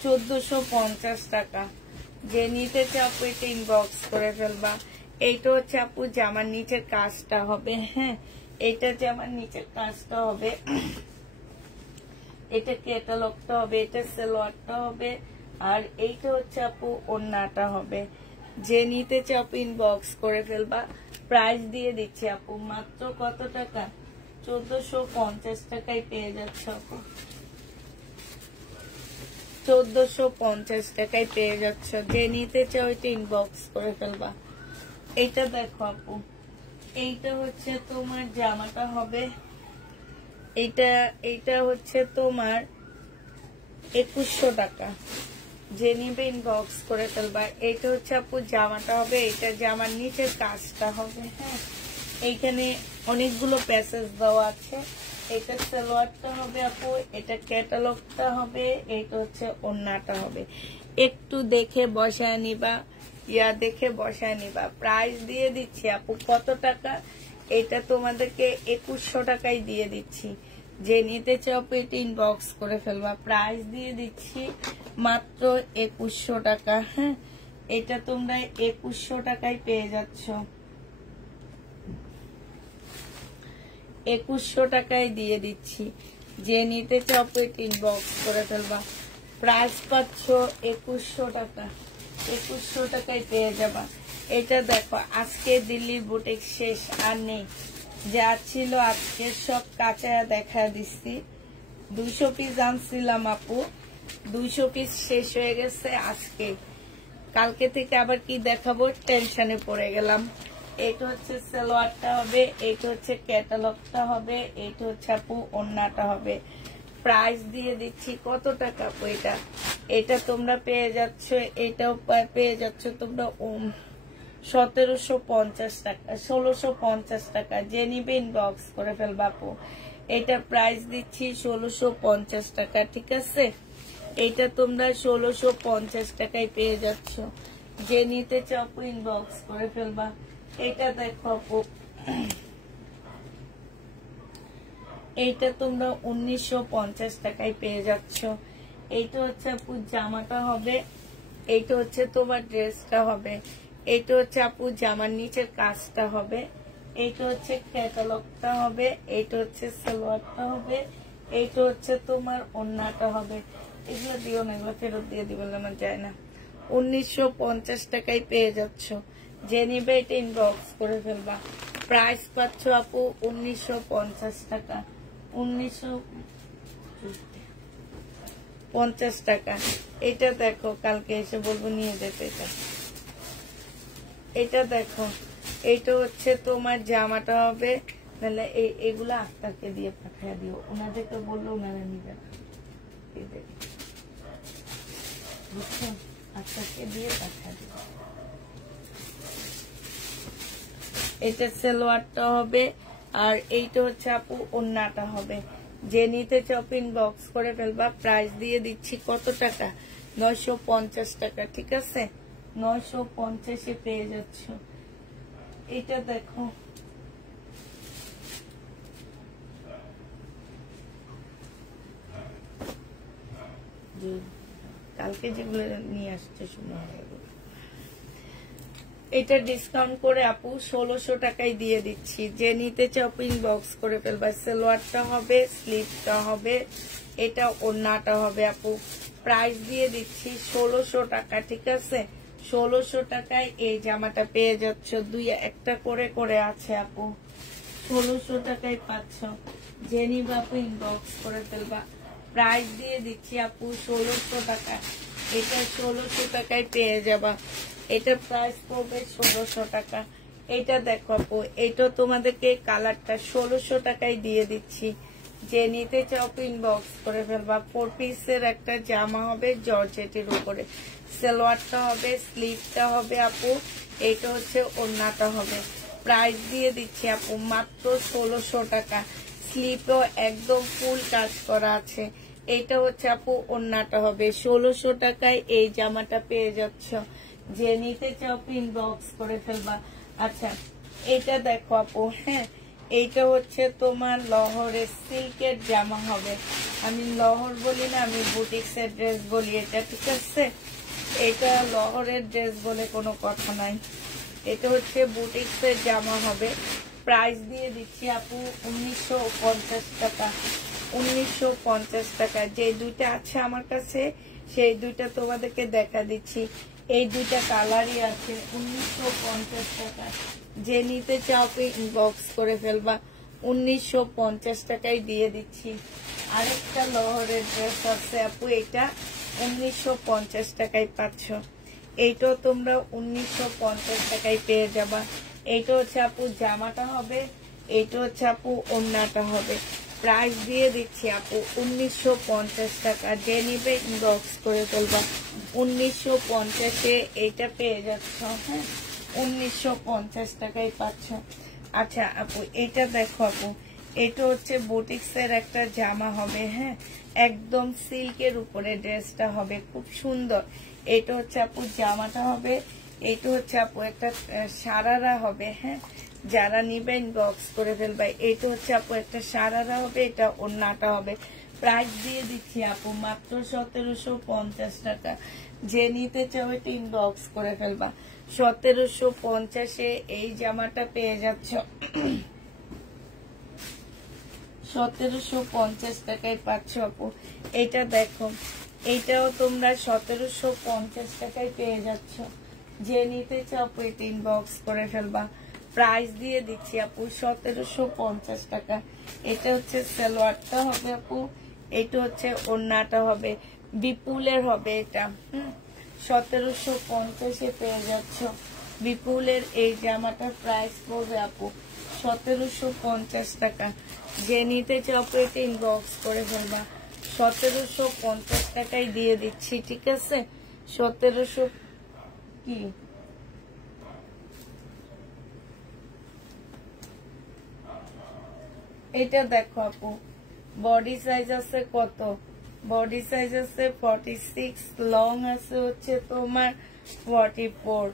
1450 টাকা। যে নিতে চাও এটা ইনবক্স করে ফেলবা। এইটা হচ্ছে আপু জামার নিচের কাজটা হবে। হ্যাঁ, এটা জামার নিচের কাজটা হবে। এটা ক্যাটালগটা হবে, এটা সালোয়ারটা হবে। আর এইটা হচ্ছে আপু ওড়নাটা হবে। যে নিতে চাও আপু ইনবক্স করে ফেলবা। প্রাইস দিয়ে দিচ্ছি আপু মাত্র কত টাকা, 1450 টাকায় পেয়ে যাচ্ছে আপু। 1450 টাকায় পেয়ে যাচ্ছ। যে নিতে চাও এটা ইনবক্স করে ফেলবা। এইটা দেখো আপু, এইটা হচ্ছে তোমার জামাটা হবে। এইটা হচ্ছে তোমার 2100 টাকা। যে নিবে ইনবক্স করে ফেলবা। এইটা হচ্ছে আপু জামাটা হবে। এটা জামার নিচের কাজটা হবে। হ্যাঁ, এইখানে অনেকগুলো প্যাসেজ দেওয়া আছে। এটা সালোয়ারটা হবে আপু, এটা ক্যাটালগটা হবে, এইটা হচ্ছে ওড়নাটা হবে। একটু দেখে বসায় নিবা, দেখে বসায় নিবা। প্রাইস দিয়ে দিচ্ছি আপু কত টাকা, এটা তোমাদেরকে 2100 টাকায় দিয়ে দিচ্ছি। যে নিতে চাও এটা ইনবক্স করে ফেলবা। প্রাইস দিয়ে দিচ্ছি মাত্র 2100 টাকা। হ্যাঁ, এটা তোমরা 2100 টাকায় পেয়ে যাচ্ছ। 2100 টাকায় দিয়ে দিচ্ছি। যে নিতে চাও এটা ইনবক্স করে ফেলবা। প্রাইস পাচ্ছ 2100 টাকা। 2100 টাকায় পেয়ে যাবা। এটা দেখো আজকে দিল্লি বুটিক শেষ আর নেই। যা ছিল আজকে সব কাঁচা দেখা দিচ্ছি। 200 পিস আনছিলাম আপু, 200 পিস শেষ হয়ে গেছে আজকে। কালকে থেকে আবার কি দেখাবো টেনশনে পড়ে গেলাম। এটা হচ্ছে সালোয়ারটা হবে, এটা হচ্ছে ক্যাটালগটা হবে, এটা হচ্ছে আপু ওড়নাটা হবে। প্রাইস দিয়ে দিচ্ছি কত টাকা আপু? এটা তোমরা পেয়ে যাচ্ছ, এটাও পেয়ে যাচ্ছ তোমরা 1750 টাকা, 1650 টাকা। যে নিবে ইনবক্স করে ফেলবা আপু। এটা প্রাইস দিচ্ছি 1650 টাকা, ঠিক আছে? এটা তোমরা 1650 টাকায় পেয়ে যাচ্ছ। যে নিতে চাও ইনবক্স করে ফেলবা। এটা দেখো আপু, এইটা তোমরা 1950 টাকায় পেয়ে যাচ্ছ। এইটা হচ্ছে আপু জামাটা হবে, এইটা হচ্ছে তোমার ড্রেসটা হবে, এইটা হচ্ছে আপু জামার নিচের কাজটা হবে, এইটা হচ্ছে ক্যাটালগটা হবে, এইটা হচ্ছে সালোয়ারটা হবে, এইটা হচ্ছে তোমার ওড়নাটা হবে। এগুলো দিও না, এগুলো ফেরত দিয়ে দিবে, আমার যায় না। 1950 টাকায় পেয়ে যাচ্ছ। যে নিবে এটা ইনবক্স করে ফেলবা। প্রাইস পাচ্ছ আপু 1950 টাকা, 1950 টাকা। এটা দেখো, কালকে এসে বলবো নিয়ে যেতে। এটা দেখো, এইটা হচ্ছে তোমার জামাটা হবে। তাহলে এগুলো আক্তারকে দিয়ে পাঠিয়ে দিও, ওনাদেরকে বললো ওনারা নিবে না, বুঝছো? আক্তারকে দিয়ে পাঠিয়ে দিও। এটা সালোয়ারটা হবে, আর এইটা হচ্ছে আপু ওড়নাটা হবে। যে নিতে চাও ইনবক্স করে ফেলবা। প্রাইস দিয়ে দিচ্ছি কত টাকা? 950 টাকা, ঠিক আছে? 950-এ পেয়ে যাচ্ছ। এটা দেখো, কালকে যেগুলো নিয়ে আসছে শুনে এটা ডিসকাউন্ট করে আপু 1600 টাকায় দিয়ে দিচ্ছি। যে নিতে চাও ইনবক্স করে ফেলবা। সালোয়ারটা হবে, স্লিভটা হবে, এটা ওড়নাটা হবে আপু। প্রাইস দিয়ে দিচ্ছি 1600 টাকা, ঠিক আছে? 1600 টাকায় এই জামাটা পেয়ে যাচ্ছ। দুই একটা করে করে আছে আপু, 1600 টাকায় পাচ্ছ। যে নিবা আপু ইনবক্স করে ফেলবা। প্রাইস দিয়ে দিচ্ছি আপু 1600 টাকা। এটা 1600 টাকায় পেয়ে যাবা। এটা প্রাইস পড়বে 1600 টাকা। এটা দেখো আপু, এটা তোমাদেরকে কালারটা 1600 টাকায় দিয়ে দিচ্ছি। যে নিতে চাও ইনবক্স করে ফেলবা। 4 পিসের একটা জামা হবে জর্জেটের উপরে। সালোয়ারটা হবে, স্লিভটা হবে আপু, এটা হচ্ছে ওড়নাটা হবে। প্রাইস দিয়ে দিচ্ছি আপু মাত্র 1600 টাকা। স্লিভও একদম ফুল কাজ করা আছে। এটা হচ্ছে আপু ওড়নাটা হবে। 1600 টাকায় এই জামাটা পেয়ে যাচ্ছ। যে নিতে চাও ইনবক্স করে ফেলবা। আচ্ছা, এটা দেখো আপু, হ্যাঁ, এইটা হচ্ছে তোমার লহরের সিল্কের জামা হবে। আমি লহর বলি না, আমি বুটিক্সের ড্রেস বলি এটা, ঠিক আছে? এটা লহরের ড্রেস বলে কোনো কথা নাই। এটা হচ্ছে বুটিক্সের জামা হবে। প্রাইস দিয়ে দিচ্ছি আপু 1950 টাকা, 1950 টাকা। যে দুইটা আছে আমার কাছে সেই দুইটা তোমাদেরকে দেখা দিচ্ছি। এই দুইটা কালারই আছে, 1950 টাকা। যে নিতে চাও ইনবক্স করে ফেলবা। 1950 টাকায় দিয়ে দিচ্ছি। আরেকটা লহরের ড্রেস আছে আপু, এটা 1950 টাকায় পাচ্ছ। এইটাও তোমরা 1950 টাকায় পেয়ে যাবা। এইটা হচ্ছে আপু জামাটা হবে, এইটা হচ্ছে আপু ওড়নাটা হবে। প্রাইস দিয়ে দিচ্ছি আপু 1950 টাকা। যে নিবে ইনবক্স করে ফেলবা। 1950-এ এইটা পেয়ে যাচ্ছ, হ্যাঁ, 1950 টাকায় পাচ্ছ। আচ্ছা আপু, এটা দেখো আপু, এটা হচ্ছে বুটিক্সের একটা জামা হবে, হ্যাঁ, একদম সিল্কের উপরে ড্রেসটা হবে, খুব সুন্দর। এটা হচ্ছে আপু জামাটা হবে, এটা হচ্ছে আপু একটা সারারা হবে, হ্যাঁ, যারা নিবেন বক্স করে ফেলবে। এটা হচ্ছে আপু একটা সারারা হবে, এটা ওড়নাটা হবে। প্রাইস দিয়ে দিচ্ছি আপু মাত্র 1750 টাকা। যে নিতে চাও এটা ইনবক্স করে ফেলবা। 1750-এ এই জামাটা পেয়ে যাচ্ছ। 1750 টাকায় পাচ্ছ আপু। এটা দেখো, এইটাও তোমরা 1750 টাকায় পেয়ে যাচ্ছ। যে নিতে চাও এটা ইনবক্স করে ফেলবা। প্রাইস দিয়ে দিচ্ছি আপু 1750 টাকা। এটা হচ্ছে সালোয়ারটা হবে আপু, এটা হচ্ছে ওড়নাটা হবে। বিপুলের হবে এটা। 1750 পেয়ে যাচ্ছ। বিপুলের এই জামাটার প্রাইস পড়বে আপু 1750 টাকা। যে নিতে চাও আপু এটা ইনবক্স করে ফেলবা। 1750 টাকায় দিয়ে দিচ্ছি, ঠিক আছে? 1700 কি এটা দেখো আপু, বডি সাইজ আছে কত? বডি সাইজ আছে 46, লং আছে হচ্ছে তোমার 44।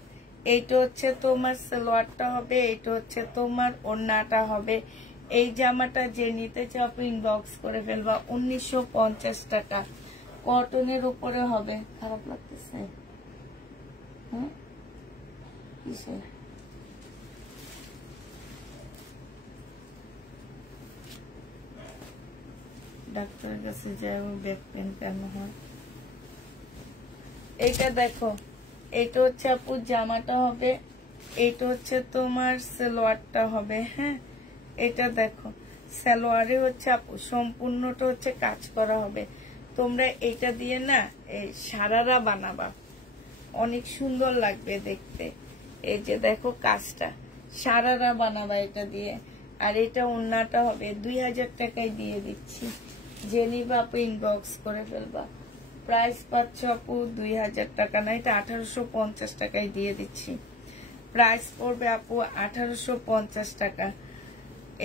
এইটা হচ্ছে তোমার সালোয়ারটা হবে, এইটা হচ্ছে তোমার ওড়নাটা হবে। এই জামাটা যে নিতে চাও আপনি ইনবক্স করে ফেলবা। 1950 টাকা, কটনের উপরে হবে। খারাপ লাগতেছে কিসে? ডাক্তারের কাছে যাই, ব্যাক পেন কেন হয়? এইটা দেখো, এটা হচ্ছে আপু জামাটা হবে, এটা হচ্ছে তোমার সালোয়ারটা হবে। হ্যাঁ, এটা দেখো সালোয়ারে হচ্ছে আপু সম্পূর্ণটা হচ্ছে কাজ করা হবে। তোমরা এটা দিয়ে না এই সারারা বানাবা, অনেক সুন্দর লাগবে দেখতে। এই যে দেখো কাজটা, সারারা বানাবা এটা দিয়ে। আর এটা ওড়নাটা হবে। 2000 টাকায় দিয়ে দিচ্ছি, যে নিবা আপু ইনবক্স করে ফেলবা। প্রাইস পাচ্ছ আপু 2000 টাকা না, এটা 1850 টাকায় দিয়ে দিচ্ছি। প্রাইস পড়বে আপু 1850 টাকা।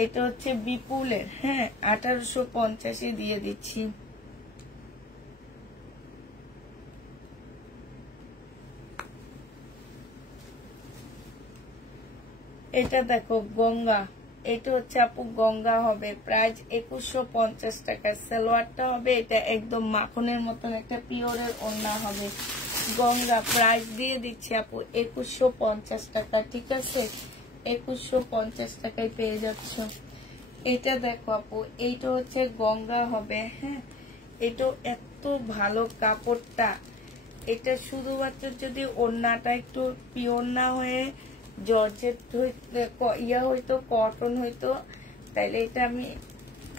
এটা হচ্ছে বিপুলের, হ্যাঁ 1850 দিয়ে দিচ্ছি। এটা দেখো গঙ্গা, এটা হচ্ছে আপু গঙ্গা হবে, প্রাইস 2150 টাকা। সালোয়ারটা হবে এটা একদম মাখনের মতন একটা পিওরের ওড়না হবে। গঙ্গা প্রাইস দিয়ে দিচ্ছি আপু 2150 টাকা, ঠিক আছে? 2150 টাকায় পেয়ে যাচ্ছ। এটা দেখো আপু, এইটা হচ্ছে গঙ্গা হবে। হ্যাঁ, এটা এত ভালো কাপড়টা। এটা শুধুমাত্র যদি ওড়নাটা একটু পিওর না হয়ে জর্জেট ইয়া হইতো, কটন হইতো, তাইলে এটা আমি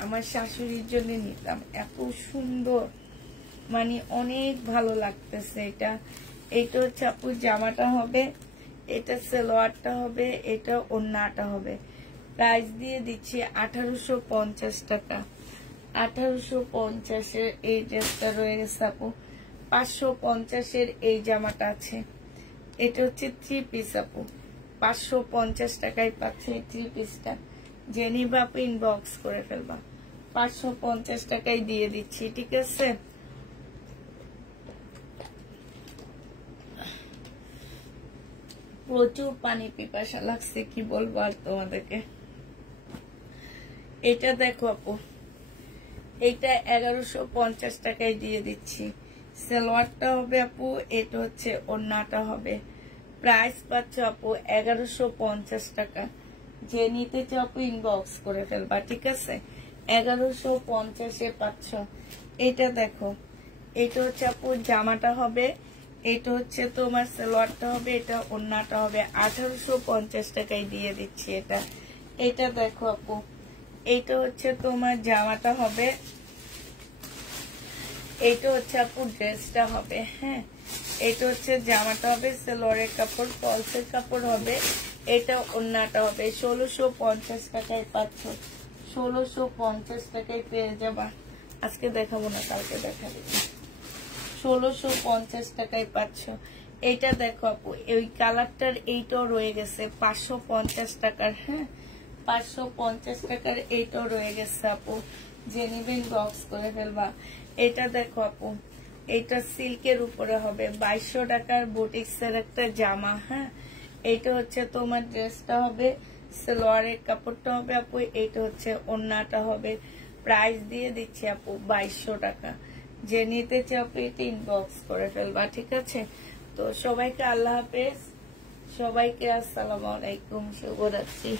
আমার শাশুড়ির জন্য নিতাম। এত সুন্দর, মানে অনেক ভালো লাগতেছে এটা। এটা হচ্ছে আপু জামাটা হবে, এটা সালোয়ারটা হবে, এটা ওড়নাটা হবে। প্রাইস দিয়ে দিচ্ছি 1850 টাকা। 1850 এই ড্রেসটা রয়ে গেছে আপু। 550 এই জামাটা আছে। এটা হচ্ছে 3 পিস আপু, 550 টাকায় পাচ্ছে এই 3 পিসটা। যে নিবা আপু ইনবক্স করে ফেলবা। 550 টাকায় দিয়ে দিচ্ছি, ঠিক আছে? প্রচুর পানি পিপাসা লাগছে, কি বলবো আর তোমাদেরকে। এটা দেখো আপু, এটা 1150 টাকায় দিয়ে দিচ্ছি। সালোয়ারটা হবে আপু, এটা হচ্ছে ওড়নাটা হবে। প্রাইস পাচ্ছ আপু 1150 টাকা। যে নিতে চাও আপু ইনবক্স করে ফেলবা, ঠিক আছে? 1150 পাচ্ছ। এটা দেখো, এটা হচ্ছে আপু জামাটা হবে, এটা হচ্ছে তোমার সালোয়ারটা হবে, এটা ওড়নাটা হবে। 1850 টাকায় দিয়ে দিচ্ছি এটা। এটা দেখো আপু, এইটা হচ্ছে তোমার জামাটা হবে, এইটা হচ্ছে আপু ড্রেসটা হবে। হ্যাঁ, এটা হচ্ছে জামাটা হবে, সালোয়ারের কাপড়, ফলসের কাপড় হবে, এটা ওড়নাটা হবে। 1650 টাকায় পাচ্ছ। 1650 টাকায় পেয়ে যাবা। আজকে দেখাবো না, কালকে দেখাবো। 1650 টাকায় পাচ্ছ। এইটা দেখো আপু, ওই কালারটার এইটাও রয়ে গেছে 550 টাকার। হ্যাঁ, 550 টাকার এইটাও রয়ে গেছে আপু। যে নিবেন বক্স করে ফেলবা। এটা দেখো আপু, এটা সিল্কের উপরে হবে, 2200 টাকার বুটিক্সের একটা জামা। হ্যাঁ, এইটা হচ্ছে তোমার ড্রেসটা হবে, সালোয়ারের কাপড়টা হবে আপু, এইটা হচ্ছে ওড়নাটা হবে। প্রাইস দিয়ে দিচ্ছি আপু 2200 টাকা। যে নিতে চাও আপু এটা ইনবক্স করে ফেলবা, ঠিক আছে? তো সবাইকে আল্লাহ হাফেজ, সবাইকে আসসালামু আলাইকুম, শুভরাত্রি।